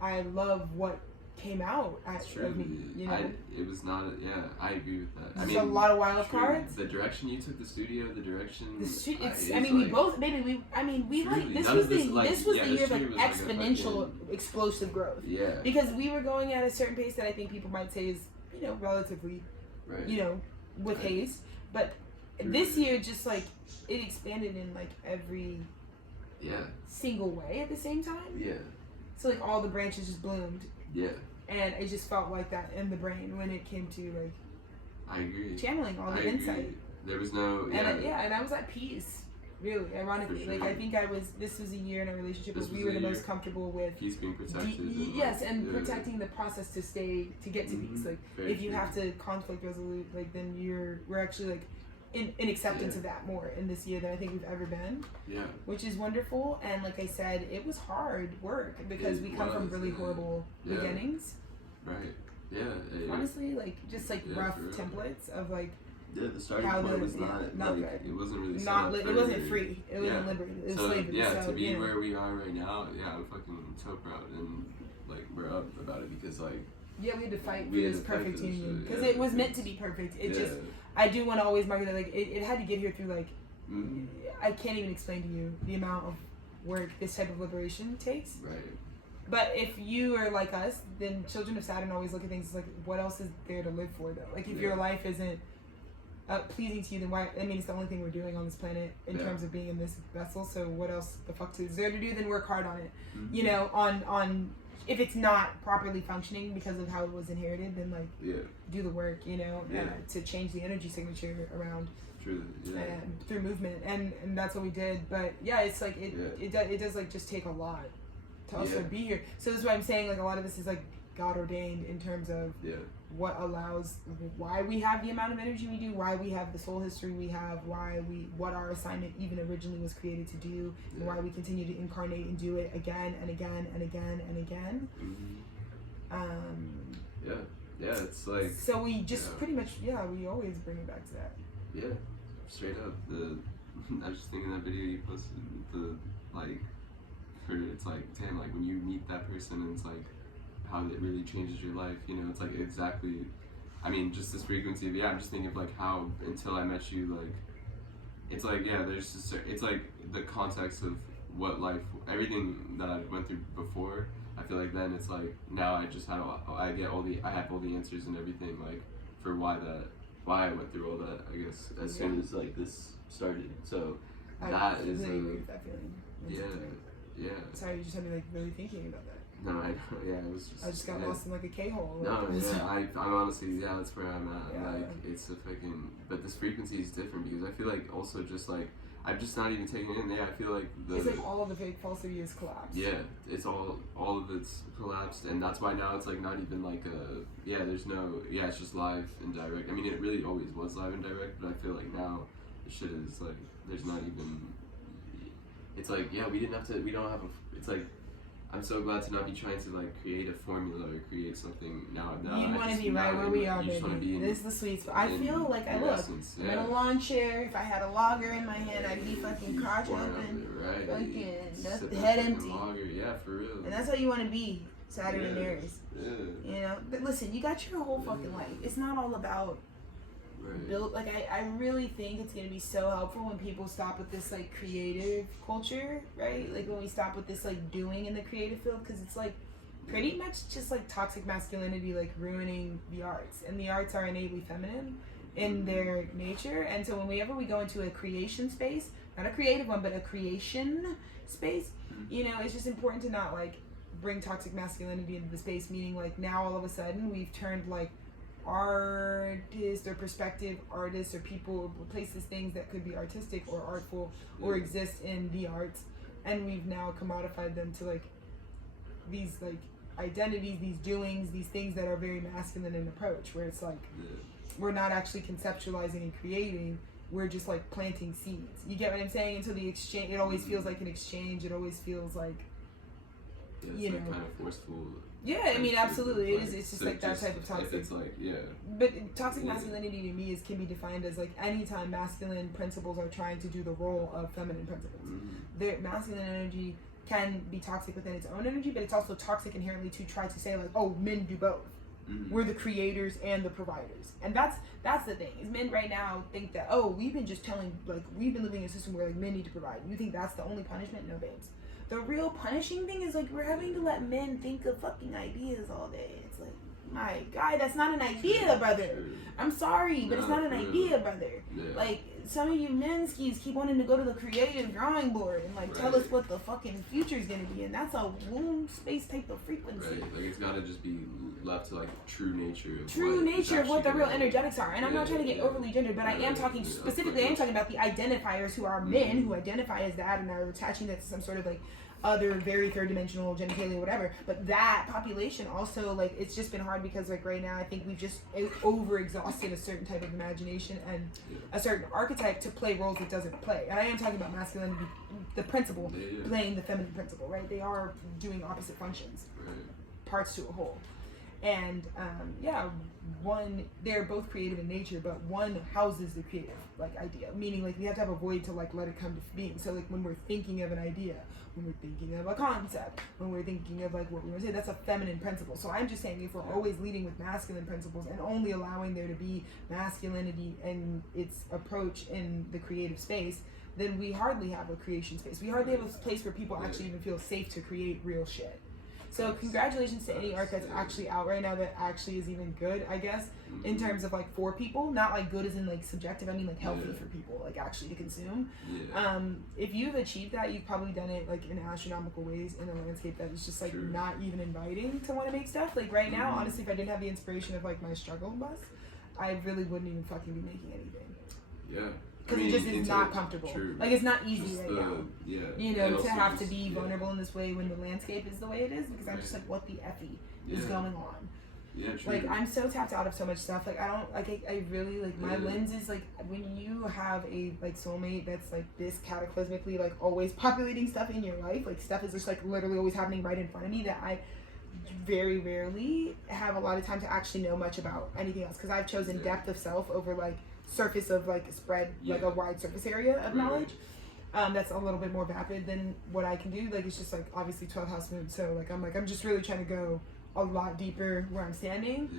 I love what came out of me, you know. It was not. I agree with that. There's a lot of wild cards. The direction you took the studio, the direction. We both, baby. We like this was the year of like exponential, explosive growth. Yeah. Because we were going at a certain pace that I think people might say is, you know, relatively, you know, with haste. But this year, just like it expanded in like every single way at the same time. Yeah. So like all the branches just bloomed. Yeah. And it just felt like that in the brain when it came to like. I agree. Channeling all the insight. There was no. And I was at peace. Really, ironically, sure. like I think this was a year in our relationship where we were the most comfortable with peace being protected. Protecting the process to get to peace. Like Very if you have to conflict resolute, like then we're actually like in acceptance of that more in this year than I think we've ever been. Yeah. Which is wonderful, and like I said, it was hard work because we come from really horrible beginnings. Right. Yeah. Honestly, like just like rough templates of like. Yeah, the starting point was not like good. It wasn't really it wasn't free. It wasn't liberated. It was slavery. Yeah, so, to be where we are right now, I'm fucking so proud, and like we're up about it because like we had to fight for this perfect union because it was meant to be perfect. It just I do want to always mark that like it had to get here through like I can't even explain to you the amount of work this type of liberation takes. Right. But if you are like us, then children of Saturn always look at things as like, what else is there to live for though? Like if your life isn't pleasing to you, then why? I mean, it's the only thing we're doing on this planet in terms of being in this vessel. So what else the fuck is there to do? Then work hard on it. You know, on if it's not properly functioning because of how it was inherited, then like do the work. You know, to change the energy signature around. True. Through movement, and that's what we did. But it's like it does like just take a lot to also be here. So that's why I'm saying like a lot of this is like God ordained in terms of what allows, why we have the amount of energy we do, why we have the soul history we have, what our assignment even originally was created to do, and why we continue to incarnate and do it again and again and again and again. It's like, so we just pretty much we always bring it back to that. Straight up. I was just thinking that video you posted, it's like, damn, like when you meet that person and it's like how it really changes your life, you know, it's like exactly, I mean, just this frequency of, I'm just thinking of like how until I met you, like, it's like, there's just, it's like the context of what life, everything that I went through before, I feel like then it's like, now I just have, I have all the answers and everything, like, for why I went through all that, I guess, as soon as like this started, so that is, that feeling. Sorry, you just had me like really thinking about that. No, I know. Yeah, it was just. I just got lost in like a K-hole. No, yeah, I'm honestly, yeah, that's where I'm at. Yeah. Like, it's a fucking. But this frequency is different because I feel like also just like I'm just not even taking it in. Yeah, I feel like it's like all of the fake falsity is collapsed. Yeah, it's all of it's collapsed, and that's why now it's like not even like a there's no it's just live and direct. I mean, it really always was live and direct, but I feel like now the shit is like there's not even. It's like we don't have a. It's like I'm so glad to not be trying to like create a formula or create something now. You want to be right where we are, baby. This is the sweet spot. I feel like I'm in a lawn chair. If I had a lager in my hand, I'd be fucking crotch open, fucking head empty. Yeah, for real. And that's how you want to be, Saturn and Aries. Yeah. You know, but listen, you got your whole fucking life. It's not all about. Build like I really think it's gonna be so helpful when people stop with this like creative culture, right? Like when we stop with this like doing in the creative field, because it's like pretty much just like toxic masculinity like ruining the arts, and the arts are innately feminine in their nature. And so whenever we go into a creation space, not a creative one but a creation space, you know, it's just important to not like bring toxic masculinity into the space, meaning like now all of a sudden we've turned like artists or prospective artists or people places things that could be artistic or artful or exist in the arts, and we've now commodified them to like these like identities, these doings, these things that are very masculine in approach, where it's like we're not actually conceptualizing and creating, we're just like planting seeds. You get what I'm saying? Until the exchange, it always feels like an exchange, it always feels like you know, kind of forceful. Yeah, I mean, absolutely. It is. It's just like that type of toxic. It's like, But toxic masculinity to me can be defined as like anytime masculine principles are trying to do the role of feminine principles. Their masculine energy can be toxic within its own energy, but it's also toxic inherently to try to say like, oh, men do both. We're the creators and the providers, and that's the thing. Is men right now think that we've been living in a system where like men need to provide. You think that's the only punishment? No, babes. The real punishing thing is like we're having to let men think of fucking ideas all day. It's like, my guy, that's not an idea, brother. I'm sorry, but it's not an idea, brother. Like some of you men skis keep wanting to go to the creative drawing board and like tell us what the fucking future's gonna be, and that's a womb space type of frequency. Right, like it's gotta just be left to like true nature of what the real energetics are. And I'm not trying to get overly gendered, but I am talking specifically. I am talking about the identifiers who are men who identify as that and are attaching that to some sort of like other very third dimensional genitalia, whatever. But that population also, like, it's just been hard because like right now I think we've just over exhausted a certain type of imagination and a certain archetype to play roles it doesn't play. And I am talking about masculinity, the principle playing the feminine principle, right? They are doing opposite functions, parts to a whole. And they're both creative in nature, but one houses the creative like idea, meaning like we have to have a void to like let it come to being. So like when we're thinking of an idea, when we're thinking of a concept, when we're thinking of like what we want to say, that's a feminine principle. So I'm just saying if we're always leading with masculine principles and only allowing there to be masculinity and its approach in the creative space, then we hardly have a creation space. We hardly have a place where people actually even feel safe to create real shit. So congratulations to any art that's actually out right now that actually is even good, I guess, in terms of like for people, not like good as in like subjective, I mean like healthy for people, like actually to consume. If you've achieved that, you've probably done it like in astronomical ways in a landscape that is just like not even inviting to want to make stuff. Like right now, honestly, if I didn't have the inspiration of like my struggle bus, I really wouldn't even fucking be making anything. Because it just is not comfortable. Like it's not easy right now. You know, to have to be vulnerable in this way when the landscape is the way it is. Because I'm just like, what the effie is going on? Like I'm so tapped out of so much stuff. Like I don't like I really like my lens is like when you have a like soulmate that's like this cataclysmically like always populating stuff in your life. Like stuff is just like literally always happening right in front of me that I very rarely have a lot of time to actually know much about anything else. Because I've chosen depth of self over like surface of like spread like a wide surface area of knowledge that's a little bit more vapid than what I can do. Like it's just like obviously 12th house moon, so like I'm just really trying to go a lot deeper where I'm standing.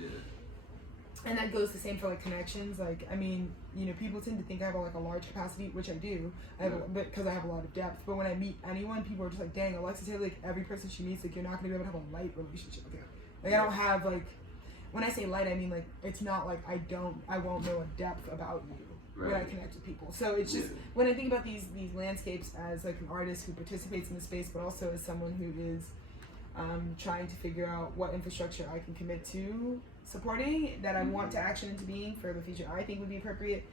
And that goes the same for like connections. Like I mean, you know, people tend to think I have like a large capacity, which I do. I have because I have a lot of depth. But when I meet anyone, people are just like, dang, Alexis Haley, like every person she meets, like you're not gonna be able to have a light relationship with her. Like I don't have like, when I say light, I mean like it's not like I won't know a depth about you when I connect with people. So it's just when I think about these landscapes as like an artist who participates in the space, but also as someone who is I'm trying to figure out what infrastructure I can commit to supporting that I want to action into being for the future I think would be appropriate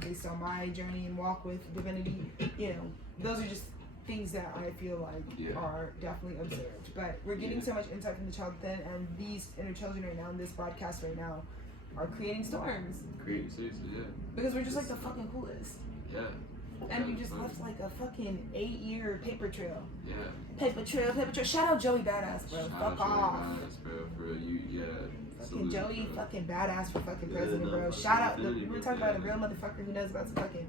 based on my journey and walk with divinity. You know, those are just things that I feel like are definitely observed. But we're getting so much insight from the child within, and these inner children right now in this broadcast right now are creating storms. Seriously, yeah. Because we're just like the fucking coolest. Yeah. And we just left like a fucking 8-year paper trail. Yeah. Paper trail. Shout out Joey Badass, bro. Fuck off. Badass, bro. For you, Fucking Joey, fucking badass for fucking president, bro. Shout out. We're talking about a real motherfucker who knows about some fucking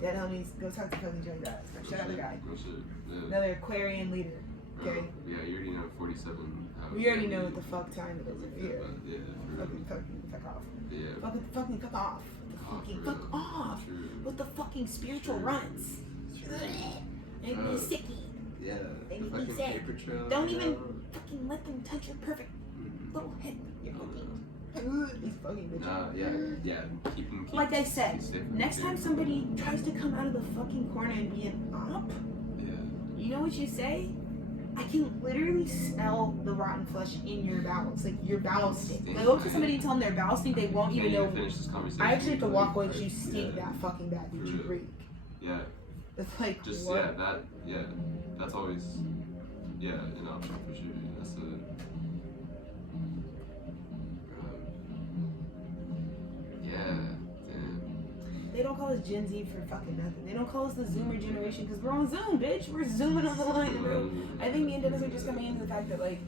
dead homies. Go talk to fucking Joey Badass. Shout out the guy. Another Aquarian leader. Okay. Yeah, you already know 47. We already know what the fuck time it is over here. Yeah. Fuck off. Yeah. Fucking fuck off. Fuck off with the fucking spiritual runs. And the sicky. Yeah. And the sick. Don't even fucking let them touch your perfect little head. You're fucking. These fucking bitches. Yeah. Keep them. Like I said, next time somebody tries to come out of the fucking corner and be an op, you know what you say? I can literally smell the rotten flesh in your bowels. Like, your bowels stink. Like, go up to somebody and tell them their bowels stink, they won't even know. I actually have to walk away because you stink that fucking bad. Did you breathe? Yeah. It's like, just, what? That's always, an option for sure. That's They don't call us Gen Z for fucking nothing. They don't call us the Zoomer generation because we're on Zoom, bitch. We're zooming on the line, bro. I think me and Dennis are just coming into the fact that, like,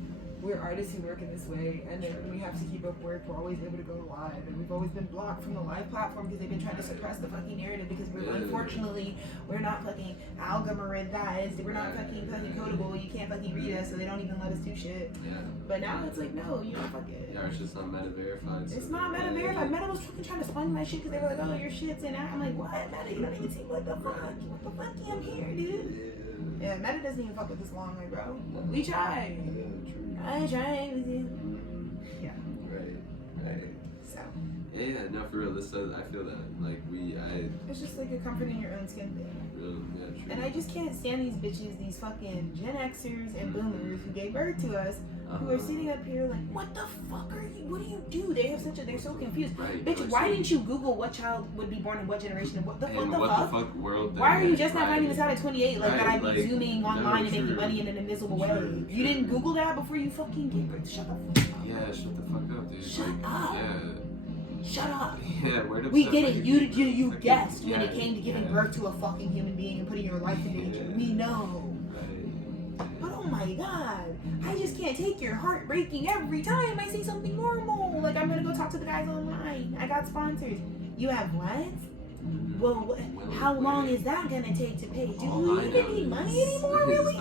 we're artists who work in this way, and then we have to keep up work. We're always able to go live, and we've always been blocked from the live platform because they've been trying to suppress the fucking narrative because unfortunately, we're not fucking algorithmized. We're not fucking codable. You can't fucking read us, so they don't even let us do shit. Yeah. But now it's like, no, you don't fuck it. Yeah, it's just not meta verified. It's not meta verified. Meta was fucking trying to sponge my shit because they were like, oh, your shit's in. I'm like, what? Meta, you don't even see what the fuck? What the fuck? I'm here, dude. Yeah, Meta doesn't even fuck with this long way, bro. We try. I try with you. Yeah. Right. So. Yeah, no, for real. This I feel that. Like, it's just like a comfort in your own skin thing. True. And I just can't stand these bitches, these fucking Gen Xers and boomers who gave birth to us, who are sitting up here like, what the fuck are you? What do you do? They're so confused. Right. Bitch, why didn't you Google what child would be born in what generation and what the fuck? World? Why are you just not finding this out at 28? Like that I'd be zooming online and making money in an invisible way. You didn't Google that before you fucking gave birth. Shut the fuck up. Yeah, shut the fuck up, dude. Shut up. Shut up. Yeah, where we get it. You guessed when it came to giving birth to a fucking human being and putting your life in danger. We know. But oh my god, I just can't take your heart breaking every time I see something normal. Like, I'm gonna go talk to the guys online. I got sponsors. You have what? Well, how long is that gonna take to pay? Do you even need money anymore, really?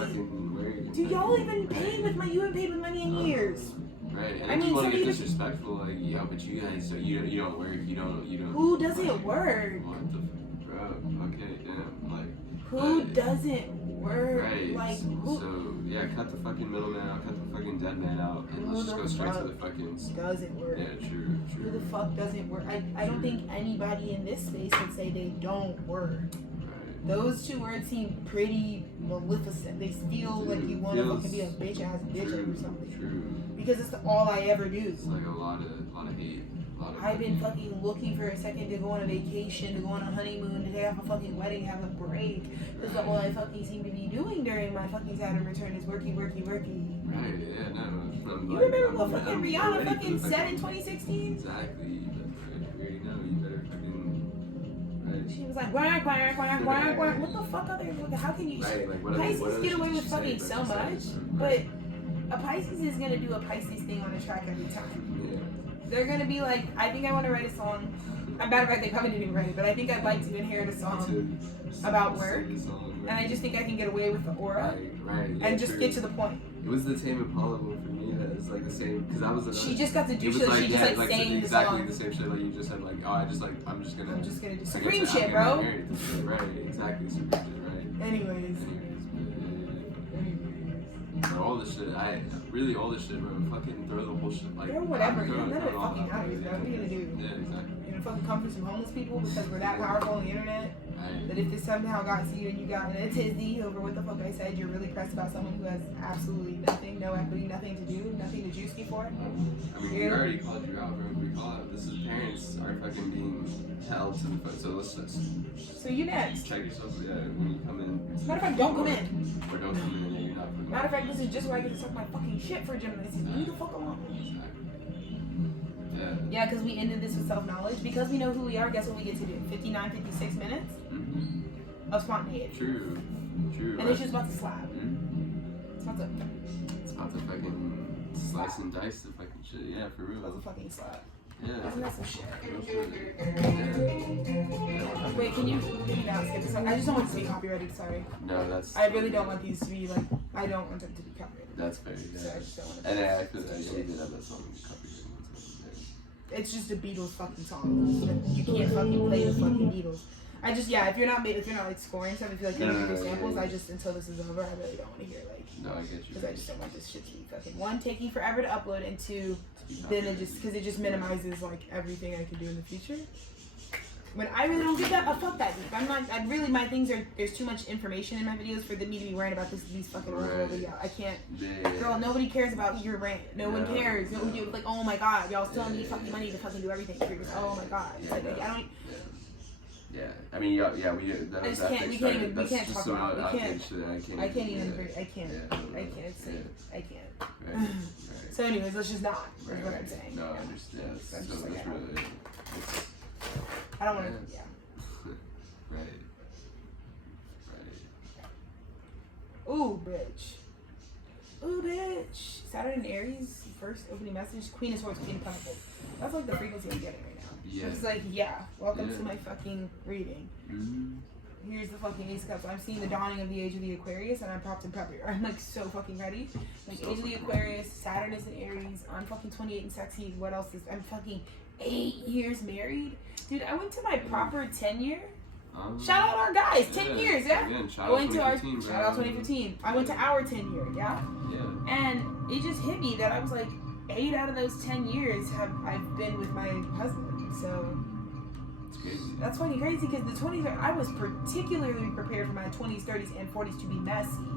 Do y'all even pay with money? You haven't paid with money in years. Right, and I mean, want to get disrespectful, like, yeah, but you guys, so you don't work, you don't. Who doesn't work? What the, bro? Okay, damn, like. Who doesn't work? Right. Like, who? So yeah, cut the fucking middleman out, cut the fucking dead man out, and let's just go straight to the fucking. Doesn't work. Yeah, true. Who the fuck doesn't work? I don't think anybody in this space would say they don't work. Those two words seem pretty maleficent. They feel like you want to fucking be a bitch ass bitch or something. True. Because it's all I ever do. It's like a lot of hate. I've been fucking looking for a second to go on a vacation, to go on a honeymoon, to have a fucking wedding, have a break. Because all I fucking seem to be doing during my fucking Saturn return is worky. Right, yeah, no. You remember what fucking Rihanna fucking said in 2016? Exactly. You already know. You better fucking. Right. She was like, quack. What the fuck are they? How can you? Right, like, Pisces get away with fucking so much, but a Pisces is gonna do a Pisces thing on a track every time. Yeah. They're gonna be like, I think I want to write a song. I'm bad about they probably didn't even write it, but I think I'd like to inherit a song about work, and I just think I can get away with the aura, and just get to the point. It was the Tame Impala one for me that is like the same, because I was. She just got to do shit. Like, she just like sang the song. Exactly the same shit. Like you just said, like, oh, I'm just gonna do supreme shit, bro. Right, exactly, supreme shit, right. Anyways. All this shit, all this shit, bro. Fucking throw the bullshit. Like, throw whatever. None of it fucking matters, bro. What are you gonna do? Yeah, exactly. You know and fucking comfort some homeless people because we're that powerful on the internet. That if this somehow got to you and you got in a tizzy over what the fuck I said, you're really pressed about someone who has absolutely nothing, no equity, nothing to do, nothing to juice me for. I mean, we already called you out, bro. We call it. This is parents are fucking being held to the foot. So let's just. So you next. Check yourself. Yeah, when you come in. Matter of fact, don't come in. Or don't come in and you're not. Matter of fact, this is just where I get to suck my fucking shit for a Gemini. Leave the fuck alone. Yeah, because we ended this with self-knowledge. Because we know who we are, guess what we get to do? 59, 56 minutes of spontaneity. True. And it's just about to slap. It's about to... It's about to fucking slice and dice the fucking shit. Yeah, for real. It's about to fucking slap. Yeah. Isn't that some shit? Yeah. Wait, can you not skip this? I just don't want it to be copyrighted, sorry. No, that's... I really don't want these to be like... I don't want them to be copyrighted. That's fair, yeah. So I just don't want it. And I feel that you did have that song copyrighted. It's just a Beatles fucking song. You can't fucking play the fucking Beatles. I just, if you're not like scoring stuff, if you're like giving me samples, I just, until this is over, I really don't want to hear like. No, I get you. Because I just don't want this shit to be fucking, one, taking forever to upload, and two, then it just minimizes like everything I can do in the future. When I really don't get that, fuck that dude. I'm not, my things are, there's too much information in my videos for me to be worrying about these fucking old videos. I can't, girl, nobody cares about your rant. No one cares. Nobody, like, oh my god, y'all still need fucking money to fucking do everything for yourself. Oh my god. Like, I don't. Yeah, I mean, yeah, we. That I just can't. We can't talk about. We can't. I can't even. I can't. I can't. Right. So, anyways, let's just not. That's what I'm saying. No, I understand. I'm just like, really. I don't want to. Yeah. Right. Ooh, bitch. Saturn and Aries, first opening message. Queen of Swords, Queen of Pentacles. That's like the frequency I'm getting right now. Yeah. It's like, welcome to my fucking reading. Here's the fucking Ace of Cups. I'm seeing the dawning of the age of the Aquarius, and I'm popped and preppy. I'm like so fucking ready. Like, age of the Aquarius, Saturn is in Aries. I'm fucking 28 and sexy. What else is? I'm fucking 8 years married. Dude, I went to my proper 10-year. Shout out our guys, 10 years, yeah? Again, I went to our, shout out 2015. I went to our 10-year, yeah? Yeah. And it just hit me that I was like, 8 out of those 10 years I've been with my husband, so. It's crazy. That's fucking crazy because the 20s, I was particularly prepared for my 20s, 30s, and 40s to be messy.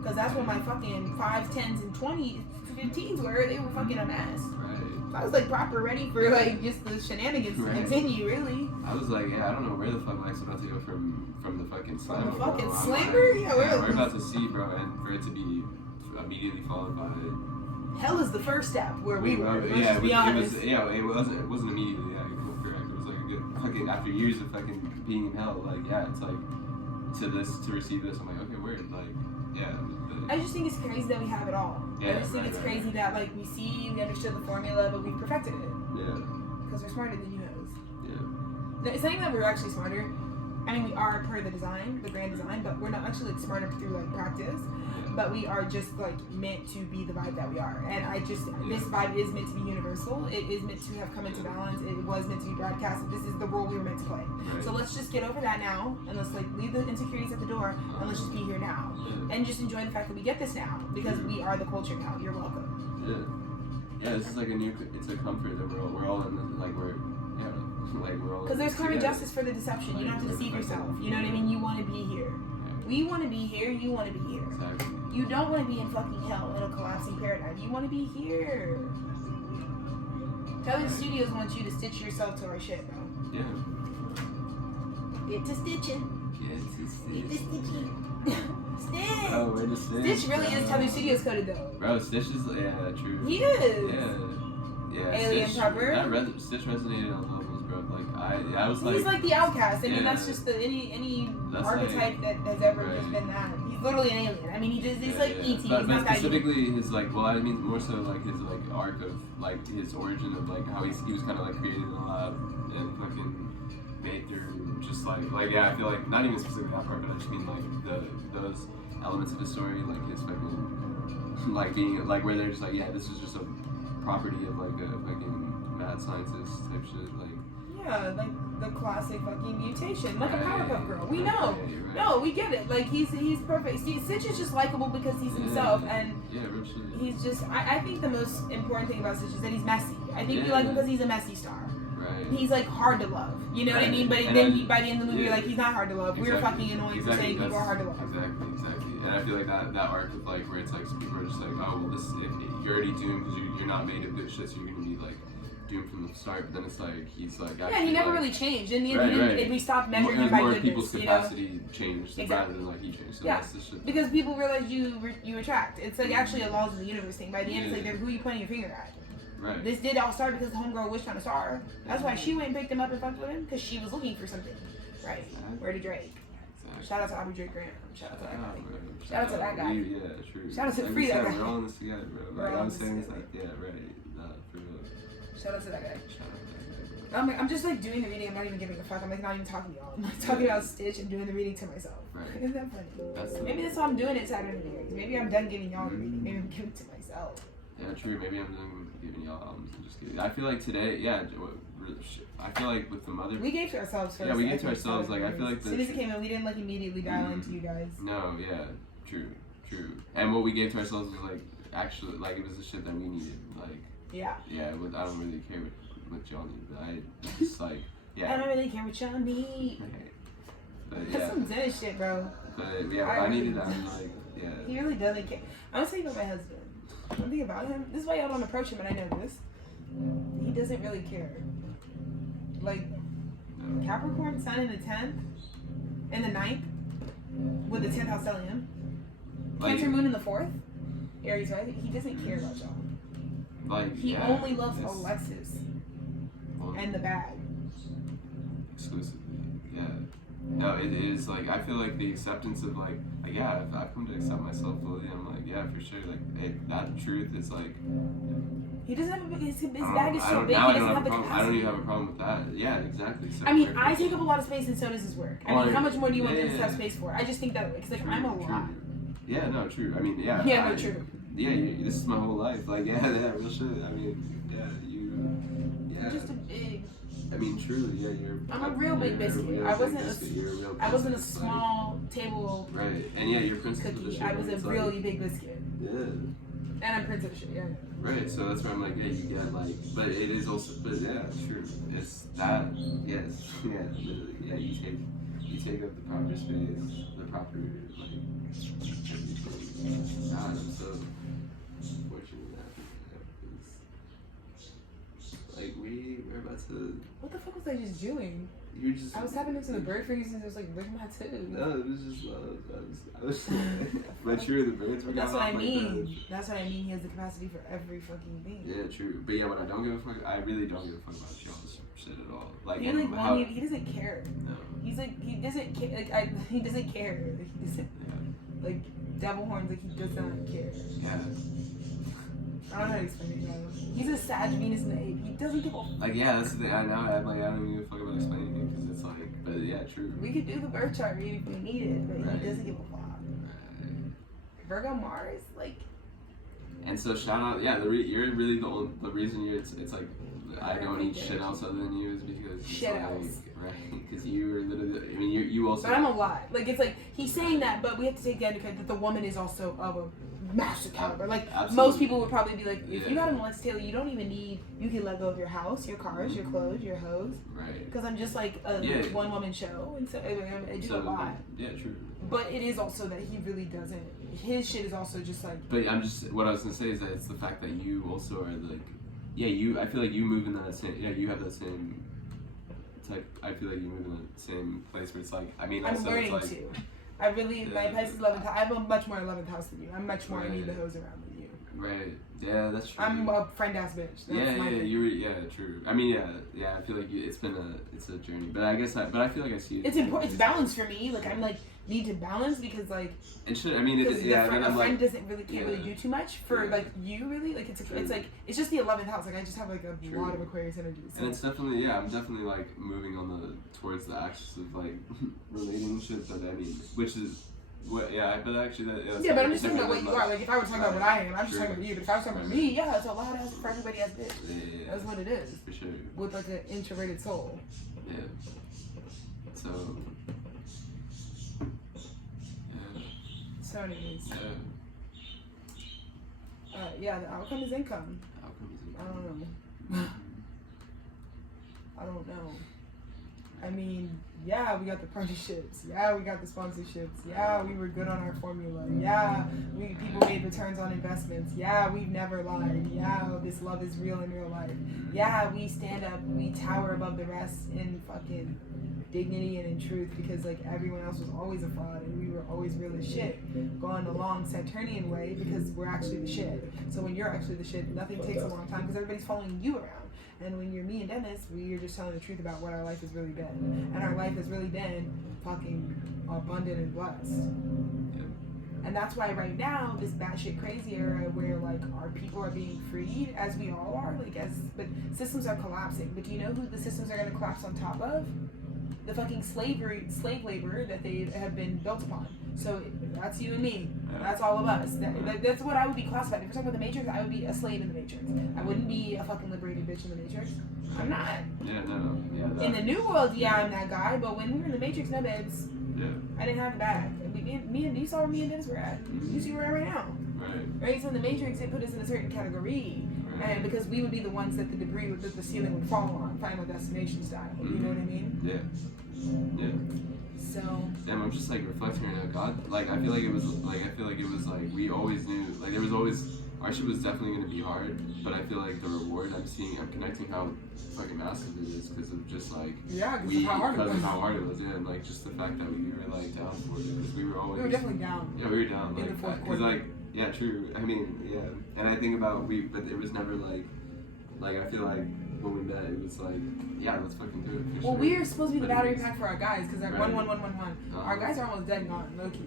Because that's when my fucking 5s, 10s, and 20s, 15s were, they were fucking a mess. I was like proper ready for like just the shenanigans to continue, really. I was like, I don't know where the fuck life's about to go from the fucking slammer. From the fucking slammer? Yeah, we're about to see, bro, and for it to be immediately followed by. Hell is the first step where we were. Yeah, it wasn't immediately. Yeah, you're correct. It was like a good fucking after years of fucking being in hell. Like, it's like to receive this. I'm like, okay, weird. Like, I just think it's crazy that we have it all. I just think it's crazy that like we understood the formula, but we perfected it. Yeah. Because we're smarter than you knows. Yeah. It's not even that we're actually smarter. I mean, we are per the design, the grand design, but we're not actually like smarter through like practice. But we are just like meant to be the vibe that we are. And this vibe is meant to be universal. It is meant to have come into balance. It was meant to be broadcasted. This is the role we were meant to play. Right. So let's just get over that now, and let's like leave the insecurities at the door, and let's just be here now. And just enjoy the fact that we get this now, because we are the culture now. You're welcome. Yeah, this is like it's a comfort that we're all in, we're all. Because there's karmic justice for the deception. You don't have to deceive yourself. You know what I mean? You want to be here. We want to be here. You want to be here. Exactly. You don't want to be in fucking hell in a collapsing paradigm. You want to be here. Tethered Studios wants you to stitch yourself to our shit, bro. Yeah. Get to stitching. Get to stitching. Stitch. Oh, where to Stitch? Stitch really is Tethered Studios coded though. Bro, Stitch is true. He is. Yeah. Alien Stitch, Pepper. Stitch resonated on levels, bro. Like I was like. He's like the outcast. I mean, that's just any archetype that has ever just been that. He's literally an alien. I mean, he's like E.T. But specifically his I mean more so like his like arc of like his origin of like how he was kind of like created in the lab and fucking made through just like I feel like not even specifically that part, but I just mean like those elements of his story, like his fucking like being like where they're just like this is just a property of like a fucking mad scientist type shit like. Yeah, like the classic fucking mutation, like a Powerpuff Girl. We know. Right. No, we get it. Like he's perfect. Stitch is just likable because he's himself, and he's just. I think the most important thing about Stitch is that he's messy. I think we like him because he's a messy star. Right. He's like hard to love. You know what I mean? But then by the end of the movie, you're like, he's not hard to love. We were fucking annoying for saying people are hard to love. Exactly. And I feel like that arc of like where it's like people are just like, oh well, this if you're already doomed because you're not made of good shit, so you're gonna be like doomed from the start. But then it's like he's like he never really changed. In the end, if we stopped measuring him by goodness, people's capacity changed rather than like he changed. So that's the shit. Because people realize you attract. It's like actually a laws of the universe thing. By the end, it's like who you pointing your finger at. Right. This did all start because the homegirl wished on a star. That's why she went and picked him up and fucked with him, because she was looking for something. Right. Where to Drake. Shout out to Aubrey Drake Graham. Shout out to that guy. Shout out to that guy. Yeah, true. Shout out to free that guy. We're all in this together, bro. Like I'm saying, it's like, yeah, right. Nah, for real. Shout out to that guy. I'm just like doing the reading. I'm not even giving a fuck. I'm like not even talking to y'all. I'm like talking about Stitch and doing the reading to myself. Right. Isn't that funny? Maybe that's why I'm doing it Saturn and Aries. Maybe I'm done giving y'all the reading. Maybe I'm giving it to myself. Yeah, true. Maybe I'm done giving y'all albums and just kidding. I feel like today, I feel like with the mother. We gave to ourselves first. Yeah, we gave to ourselves. Like I feel like as soon as it came in, we didn't like immediately dial into you guys. No, yeah, true. And what we gave to ourselves was like actually like it was the shit that we needed. Like yeah. I don't really care what y'all need, but I just like I don't really care what y'all need. But yeah. That's some Zen shit, bro. But yeah, I needed that. Like He really doesn't care. I'm gonna tell you about my husband. One thing about him. This is why y'all don't approach him, and I know this. He doesn't really care. Like Capricorn, Sun in the 10th, and the 9th, with the 10th house stellium. Cancer Moon in the 4th, Aries, right? He doesn't care about y'all. Like he only loves Alexis and the bag. Exclusively, yeah. No, it is like I feel like the acceptance of like yeah, if I've come to accept myself fully, I'm like yeah, for sure. Like that truth is like. He doesn't have a big. His bag is so big. He doesn't have the capacity. I don't even have a problem with that. Yeah, exactly. So I mean, I take up a lot of space, and so does his work. I mean, how much more do you want him to have space for? I just think that because like I'm a lot. Yeah, no, true. I mean, yeah. Yeah, no, true. Yeah, this is my whole life. Like, yeah, real shit. I mean, yeah. Just a big. I mean, true. Yeah, I'm a real big biscuit. I wasn't a small table. Right, and yeah, you're Prince cookie. Of the shit. I was a really big biscuit. Yeah. And I'm Prince of the shit. Yeah. Right, so that's why I'm like, yeah, you get like, but it is also, but yeah, true. It's that, yes, yeah, literally, yeah. You take up the proper space, the proper like everything. God, I'm so fortunate that like we're about to. What the fuck was I just doing? You just. I was tapping into the bird frequencies and it was like licking my too. No, it was just I was but true, the birds were. That's what I mean. That's what I mean. He has the capacity for every fucking thing. Yeah, true. But yeah, when I don't give a fuck, I really don't give a fuck about y'all's shit at all. Like he doesn't care. No. He's like he doesn't care. Like he doesn't care. Like, he doesn't. Yeah. Like devil horns. Like he does not care. Yeah. I don't know how to explain it, though. He's a Sag, Venus, and the Ape. He doesn't give a fuck. Like, yeah, that's the thing. I'm like, I don't even give a fuck about explaining it because it's like, but yeah, true. We could do the birth chart reading if we need it, but he doesn't give a fuck. Right. Virgo Mars, like. And so shout out, yeah, you're really the reason it's like I don't eat shit else other than you is because it's shit like, else. Right? Because you were literally, I mean, you also. But I'm a lot. Like it's like he's saying that, but we have to take into account that the woman is also of a massive caliber. Like most people would probably be like, if you got an Alexa Taylor, you don't even need. You can let go of your house, your cars, your clothes, your hose. Right. Because I'm just like a one woman show, and so I do a lot. Yeah, true. But it is also that he really doesn't. His shit is also just like. But I'm just what I was gonna say is that it's the fact that you also are like, yeah, I feel like you move in that same. Yeah, you have that same. Type. I feel like you move in the same place where it's like. I mean, also I'm learning it's like, to. I really my Pisces 11th house. I have a much more 11th house than you. I'm much more. I need the hose around than you. Right. Yeah, that's true. I'm a friend ass bitch. That's true. I mean, yeah. I feel like it's a journey, but I guess I feel like I see it. It's important. It's balance for me. Like I'm like need to balance because like. It should. I mean, a friend doesn't really can't really do too much for like you really like it's like it's just the 11th house. Like I just have like a lot of Aquarius energy. So. And it's definitely I'm definitely like moving on towards the axis of like relationship. But I mean, which is. What, but actually that. Yeah, but I'm just talking about what you are. Like, if I were talking about what I am, I'm just talking about you. But if I was talking about me, yeah, it's a loud ass for everybody else bitch. Yeah. That's what it is. For sure. With like an introverted soul. Yeah. So. Yeah. So anyways. Yeah. The outcome is income. The outcome is income. I don't know. I don't know. I mean, yeah, we got the partnerships. Yeah, we got the sponsorships. Yeah, we were good on our formula. Yeah, people made returns on investments. Yeah, we've never lied. Yeah, this love is real in real life. Yeah, we stand up, we tower above the rest in fucking dignity and in truth, because like everyone else was always a fraud and we were always real as shit, going the long Saturnian way, because we're actually the shit. So when you're actually the shit, nothing takes a long time because everybody's following you around. And when you're me and Dennis, we're just telling the truth about what our life has really been. And our life has really been fucking abundant and blessed. And that's why right now, this batshit crazy era where like our people are being freed, as we all are, but systems are collapsing. But do you know who the systems are gonna collapse on top of? The fucking slave labor that they have been built upon. So that's you and me. That's all of us. That's what I would be classified. If we're talking about the Matrix, I would be a slave in the Matrix. I wouldn't be a fucking liberated bitch in the Matrix. I'm not. Yeah, no. Yeah, in the new world, yeah, I'm that guy. But when we were in the Matrix, no, babes. Yeah. I didn't have that. You saw where me and Dennis were at. You see where we're at right now. Right. So in the Matrix, it put us in a certain category. And because we would be the ones that the debris, that the ceiling would fall on, Final Destination style. You know what I mean? Yeah. Yeah. So. Damn, I'm just like reflecting right now. God, like I feel like it was like we always knew, like there was always, our shit was definitely gonna be hard, but I feel like the reward I'm connecting how fucking massive it is because of just like because of how hard it was. Yeah, and like just the fact that we were like down for it because we were definitely down. Yeah, we were down in like the fourth because quarter. like yeah, true. I mean yeah, and I think about but it was never like I feel like when we met it was like yeah, let's fucking do it. Well, we were supposed to be the battery pack for our guys because they're 1 1 1 1 1. Our guys are almost dead and gone, low key.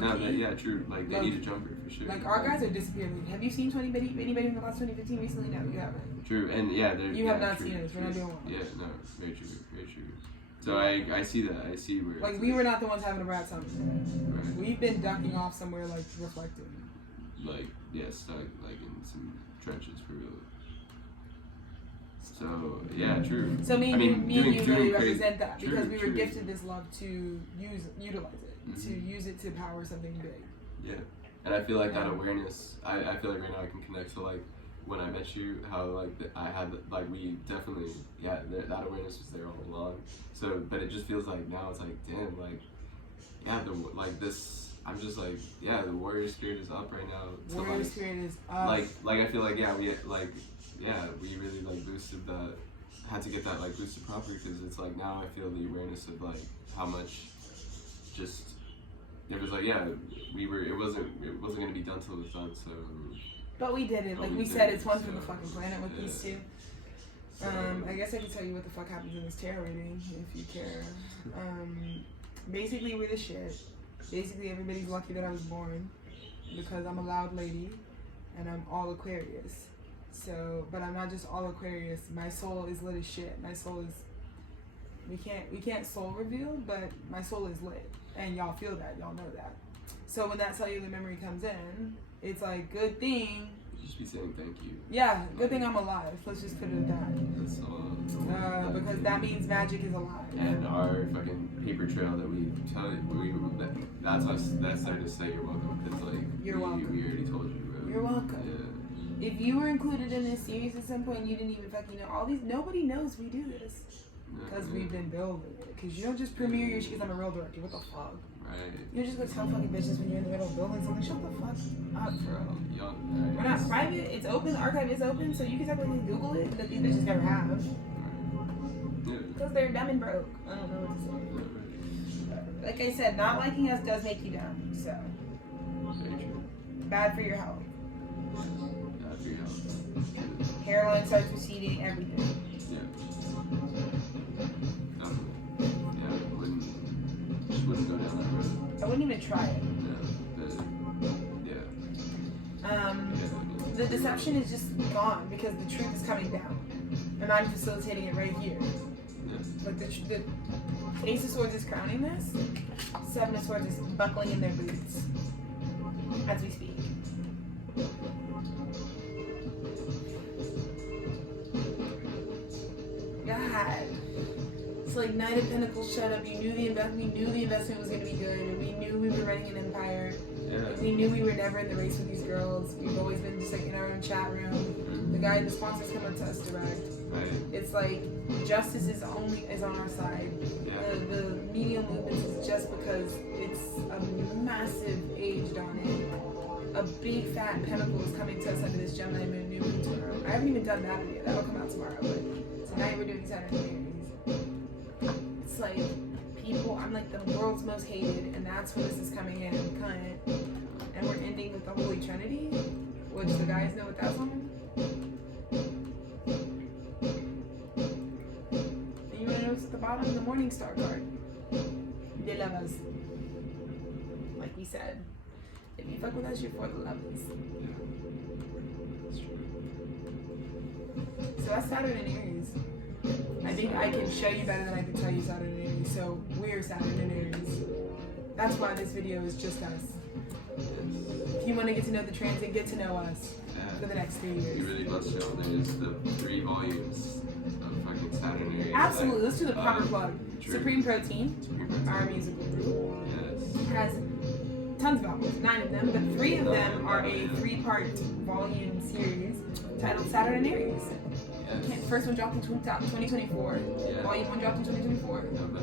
No, yeah, true. Like they need a jumper for sure. Like our guys are disappearing. Have you seen anybody in the class 2015 recently? No, you haven't. True, and yeah, you have not seen us. We're not doing one. Yeah, no, very true, very true. So I see that. I see where. Like we were not the ones having a rat time. Right. We've been ducking off somewhere like reflecting. Like yeah, stuck like in some trenches for real. So yeah, true. So me and you really represent that because we were true. gifted this love to utilize it, to use it to power something big. Yeah, and I feel like that awareness. I feel like right now I can connect to like when I met you, how like I had like we definitely that awareness was there all along. So but it just feels like now it's like damn this. I'm just like the warrior spirit is up right now. Warrior spirit is up. Like I feel like we really like boosted that, had to get that like boosted properly because it's like now I feel the awareness of like how much just it was like it wasn't gonna be done till it was done, so but we did it, like we said, it's one for the fucking planet with these two. I guess I can tell you what the fuck happens in this tarot reading if you care. Basically we're the shit. Basically everybody's lucky that I was born because I'm a loud lady and I'm all Aquarius. So, but I'm not just all Aquarius. My soul is lit as shit. My soul is, we can't soul reveal, but my soul is lit. And y'all feel that, y'all know that. So when that cellular memory comes in, it's like, good thing. You just be saying thank you. Yeah, good thing I'm alive. Let's just put it at that. That's all. Because that means magic is alive. And our fucking paper trail that we tell you, that's us. That's there to say you're welcome. It's like you're welcome. We already told you, bro. You're welcome. Yeah. If you were included in this series at some point, you didn't even fucking know all these. Nobody knows we do this because we've been building it. Because you don't just premiere your shit. I'm a real director. What the fuck? Right. You're just gonna tell fucking bitches when you're in the middle of building something. Shut the fuck up, bro. Right. We're not private. It's open. The archive is open, so you can technically Google it that these bitches never have. Because they're dumb and broke. I don't know what to say. Like I said, not liking us does make you dumb. So. Very true. Bad for your health. Bad for your health. Hairline starts receding. Everything. Yeah. Wouldn't go down that road. I wouldn't even try it. The deception is just gone because the truth is coming down, and I'm facilitating it right here. Like the Ace of Swords is crowning this. Seven of Swords is buckling in their boots as we speak. God. It's like Knight of Pentacles showed up. We knew the investment was going to be good, and we knew we were running an empire. Yeah. We knew we were never in the race with these girls. We've always been just like in our own chat room. The sponsors come up to us direct. Right. It's like Justice is on our side. Yeah. The medium movements is just because it's a massive age on it. A big fat pentacle is coming to us under this Gemini moon new moon tomorrow. I haven't even done that yet. That'll come out tomorrow. But tonight we're doing Saturn and Aries. It's like people. I'm like the world's most hated, and that's when this is coming in. Cunt. And we're ending with the Holy Trinity, which the guys know what that's on. And you want to notice at the bottom the Morning Star card. De lovers. Like we said. If you fuck with us, you're for the lovers. So that's Saturn and Aries. I think I can show you better than I can tell you Saturn and Aries. So we're Saturn and Aries. That's why this video is just us. If you want to get to know the transit, get to know us for the next 3 years. You really must show. There's the 3 volumes of fucking Saturn and Aries. Absolutely. Let's do the proper plug. True. Supreme Protein, Supreme Protein. our musical group, Yes. has tons of albums, 9 of them, but 3 of them are a 3-part volume series titled Saturn and Aries. Yes. First one dropped in 2024. Yeah. Volume 1 dropped in 2024. November.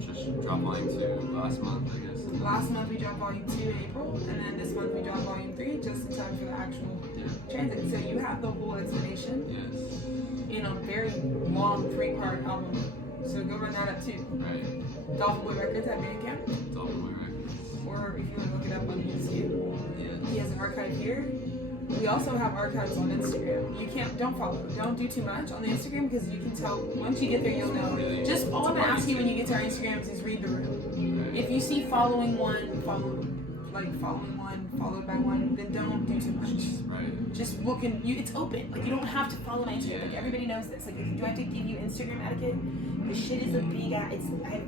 Just dropped volume 2 last month, I guess. Last month we dropped volume 2 in April, and then this month we dropped volume 3 just in time for the actual transit. So you have the whole explanation in a very long 3-part album. So go run that up too. Right. Dolphin Boy Records at Bandcamp. Dolphin Boy Records. Or if you want to look it up on YouTube. Yeah. He has an archive here. We also have archives on Instagram. Don't follow. Don't do too much on the Instagram because you can tell once you get there you'll know. Really? Just all I'm gonna ask you when you get to our Instagrams is read the room. Right. If you see following one followed by one, then don't do too much. Right. Just look and it's open. Like you don't have to follow my Instagram. Like everybody knows this. Like do I have to give you Instagram etiquette? The shit is a big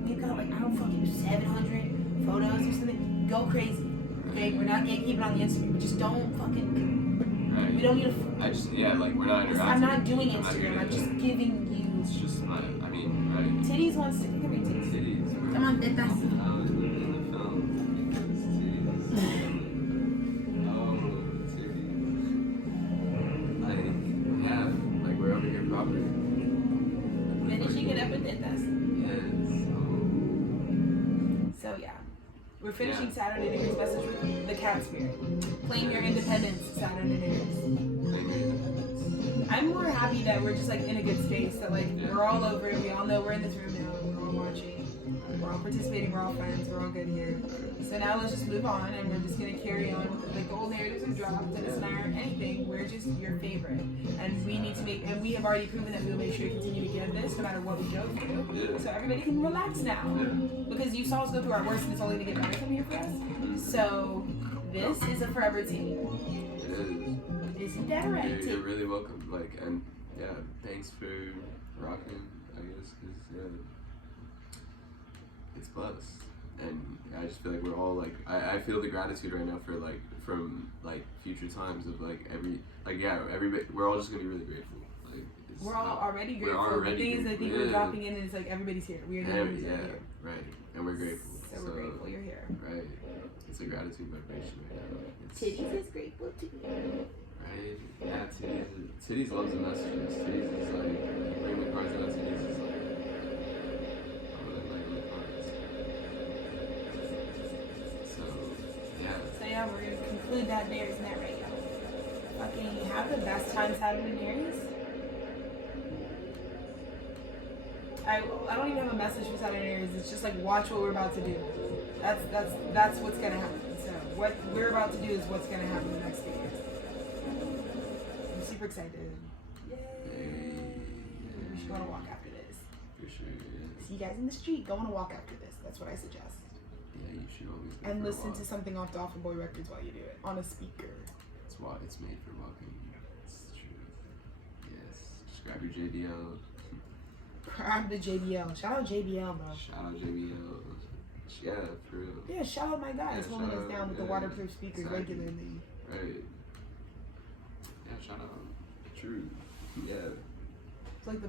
we've got like I don't fucking 700 photos or something. Go crazy. Okay, we're not gatekeeping on the Instagram. Just don't fucking. Right. We don't need to. We're not interacting. I'm not doing Instagram. I'm just giving you. It's just right. Titties wants to give me titties. Titties. Come on, tetas. In the film. Titties. Oh, titties. We're over here properly. Finishing it up with tetas. Yes. So yeah. We're finishing Saturn and Aries message with the cat spirit. Claim your independence, Saturn and Aries. I'm more happy that we're just like in a good space, that like we're all over it, we all know we're in this room now, we're all watching, we're all participating, we're all friends, we're all good here. So now let's just move on and we're just gonna carry on with the gold narratives are dropped, and it's not anything, we're just your favorite. And we need to we have already proven that we'll make sure to continue to give this no matter what we go through. Yeah. So everybody can relax now. Because you saw us go through our worst and it's only gonna get better from here for us. So this is a forever team. It is. Isn't that right? You're really welcome. And thanks for rocking, I guess, because it's buzz. And I just feel like we're all I feel the gratitude right now for from future times of everybody, we're all just gonna be really grateful. We're all already grateful. We're already the thing is, I think we're dropping in and it's like everybody's here. We are here. Right. And we're grateful. So we're grateful you're here. Right. It's a gratitude vibration right now. Titties is grateful too. Right? Yeah, Titties loves the messages. Titties is bring the cards out. Titties is I really like the cards. So yeah, we're gonna conclude that there, isn't that right, y'all? Fucking have the best time Saturn and Aries. I don't even have a message for Saturn and Aries. It's just watch what we're about to do. That's what's gonna happen. So what we're about to do is what's gonna happen in the next few years. I'm super excited. Yay! We should go on a walk after this. For sure, yeah. See you guys in the street. Go on a walk after this. That's what I suggest. Yeah, you should always go And for a listen walk. to something off Dolphin Boy Records while you do it on a speaker. It's why it's made for walking. It's true. Yes. Just grab your JBL. Grab the JBL. Shout out JBL, bro. Shout out JBL. Yeah, for real. Yeah, shout out my guys holding us down with the waterproof speakers regularly. Right. Yeah, shout out. True. Yeah. It's like the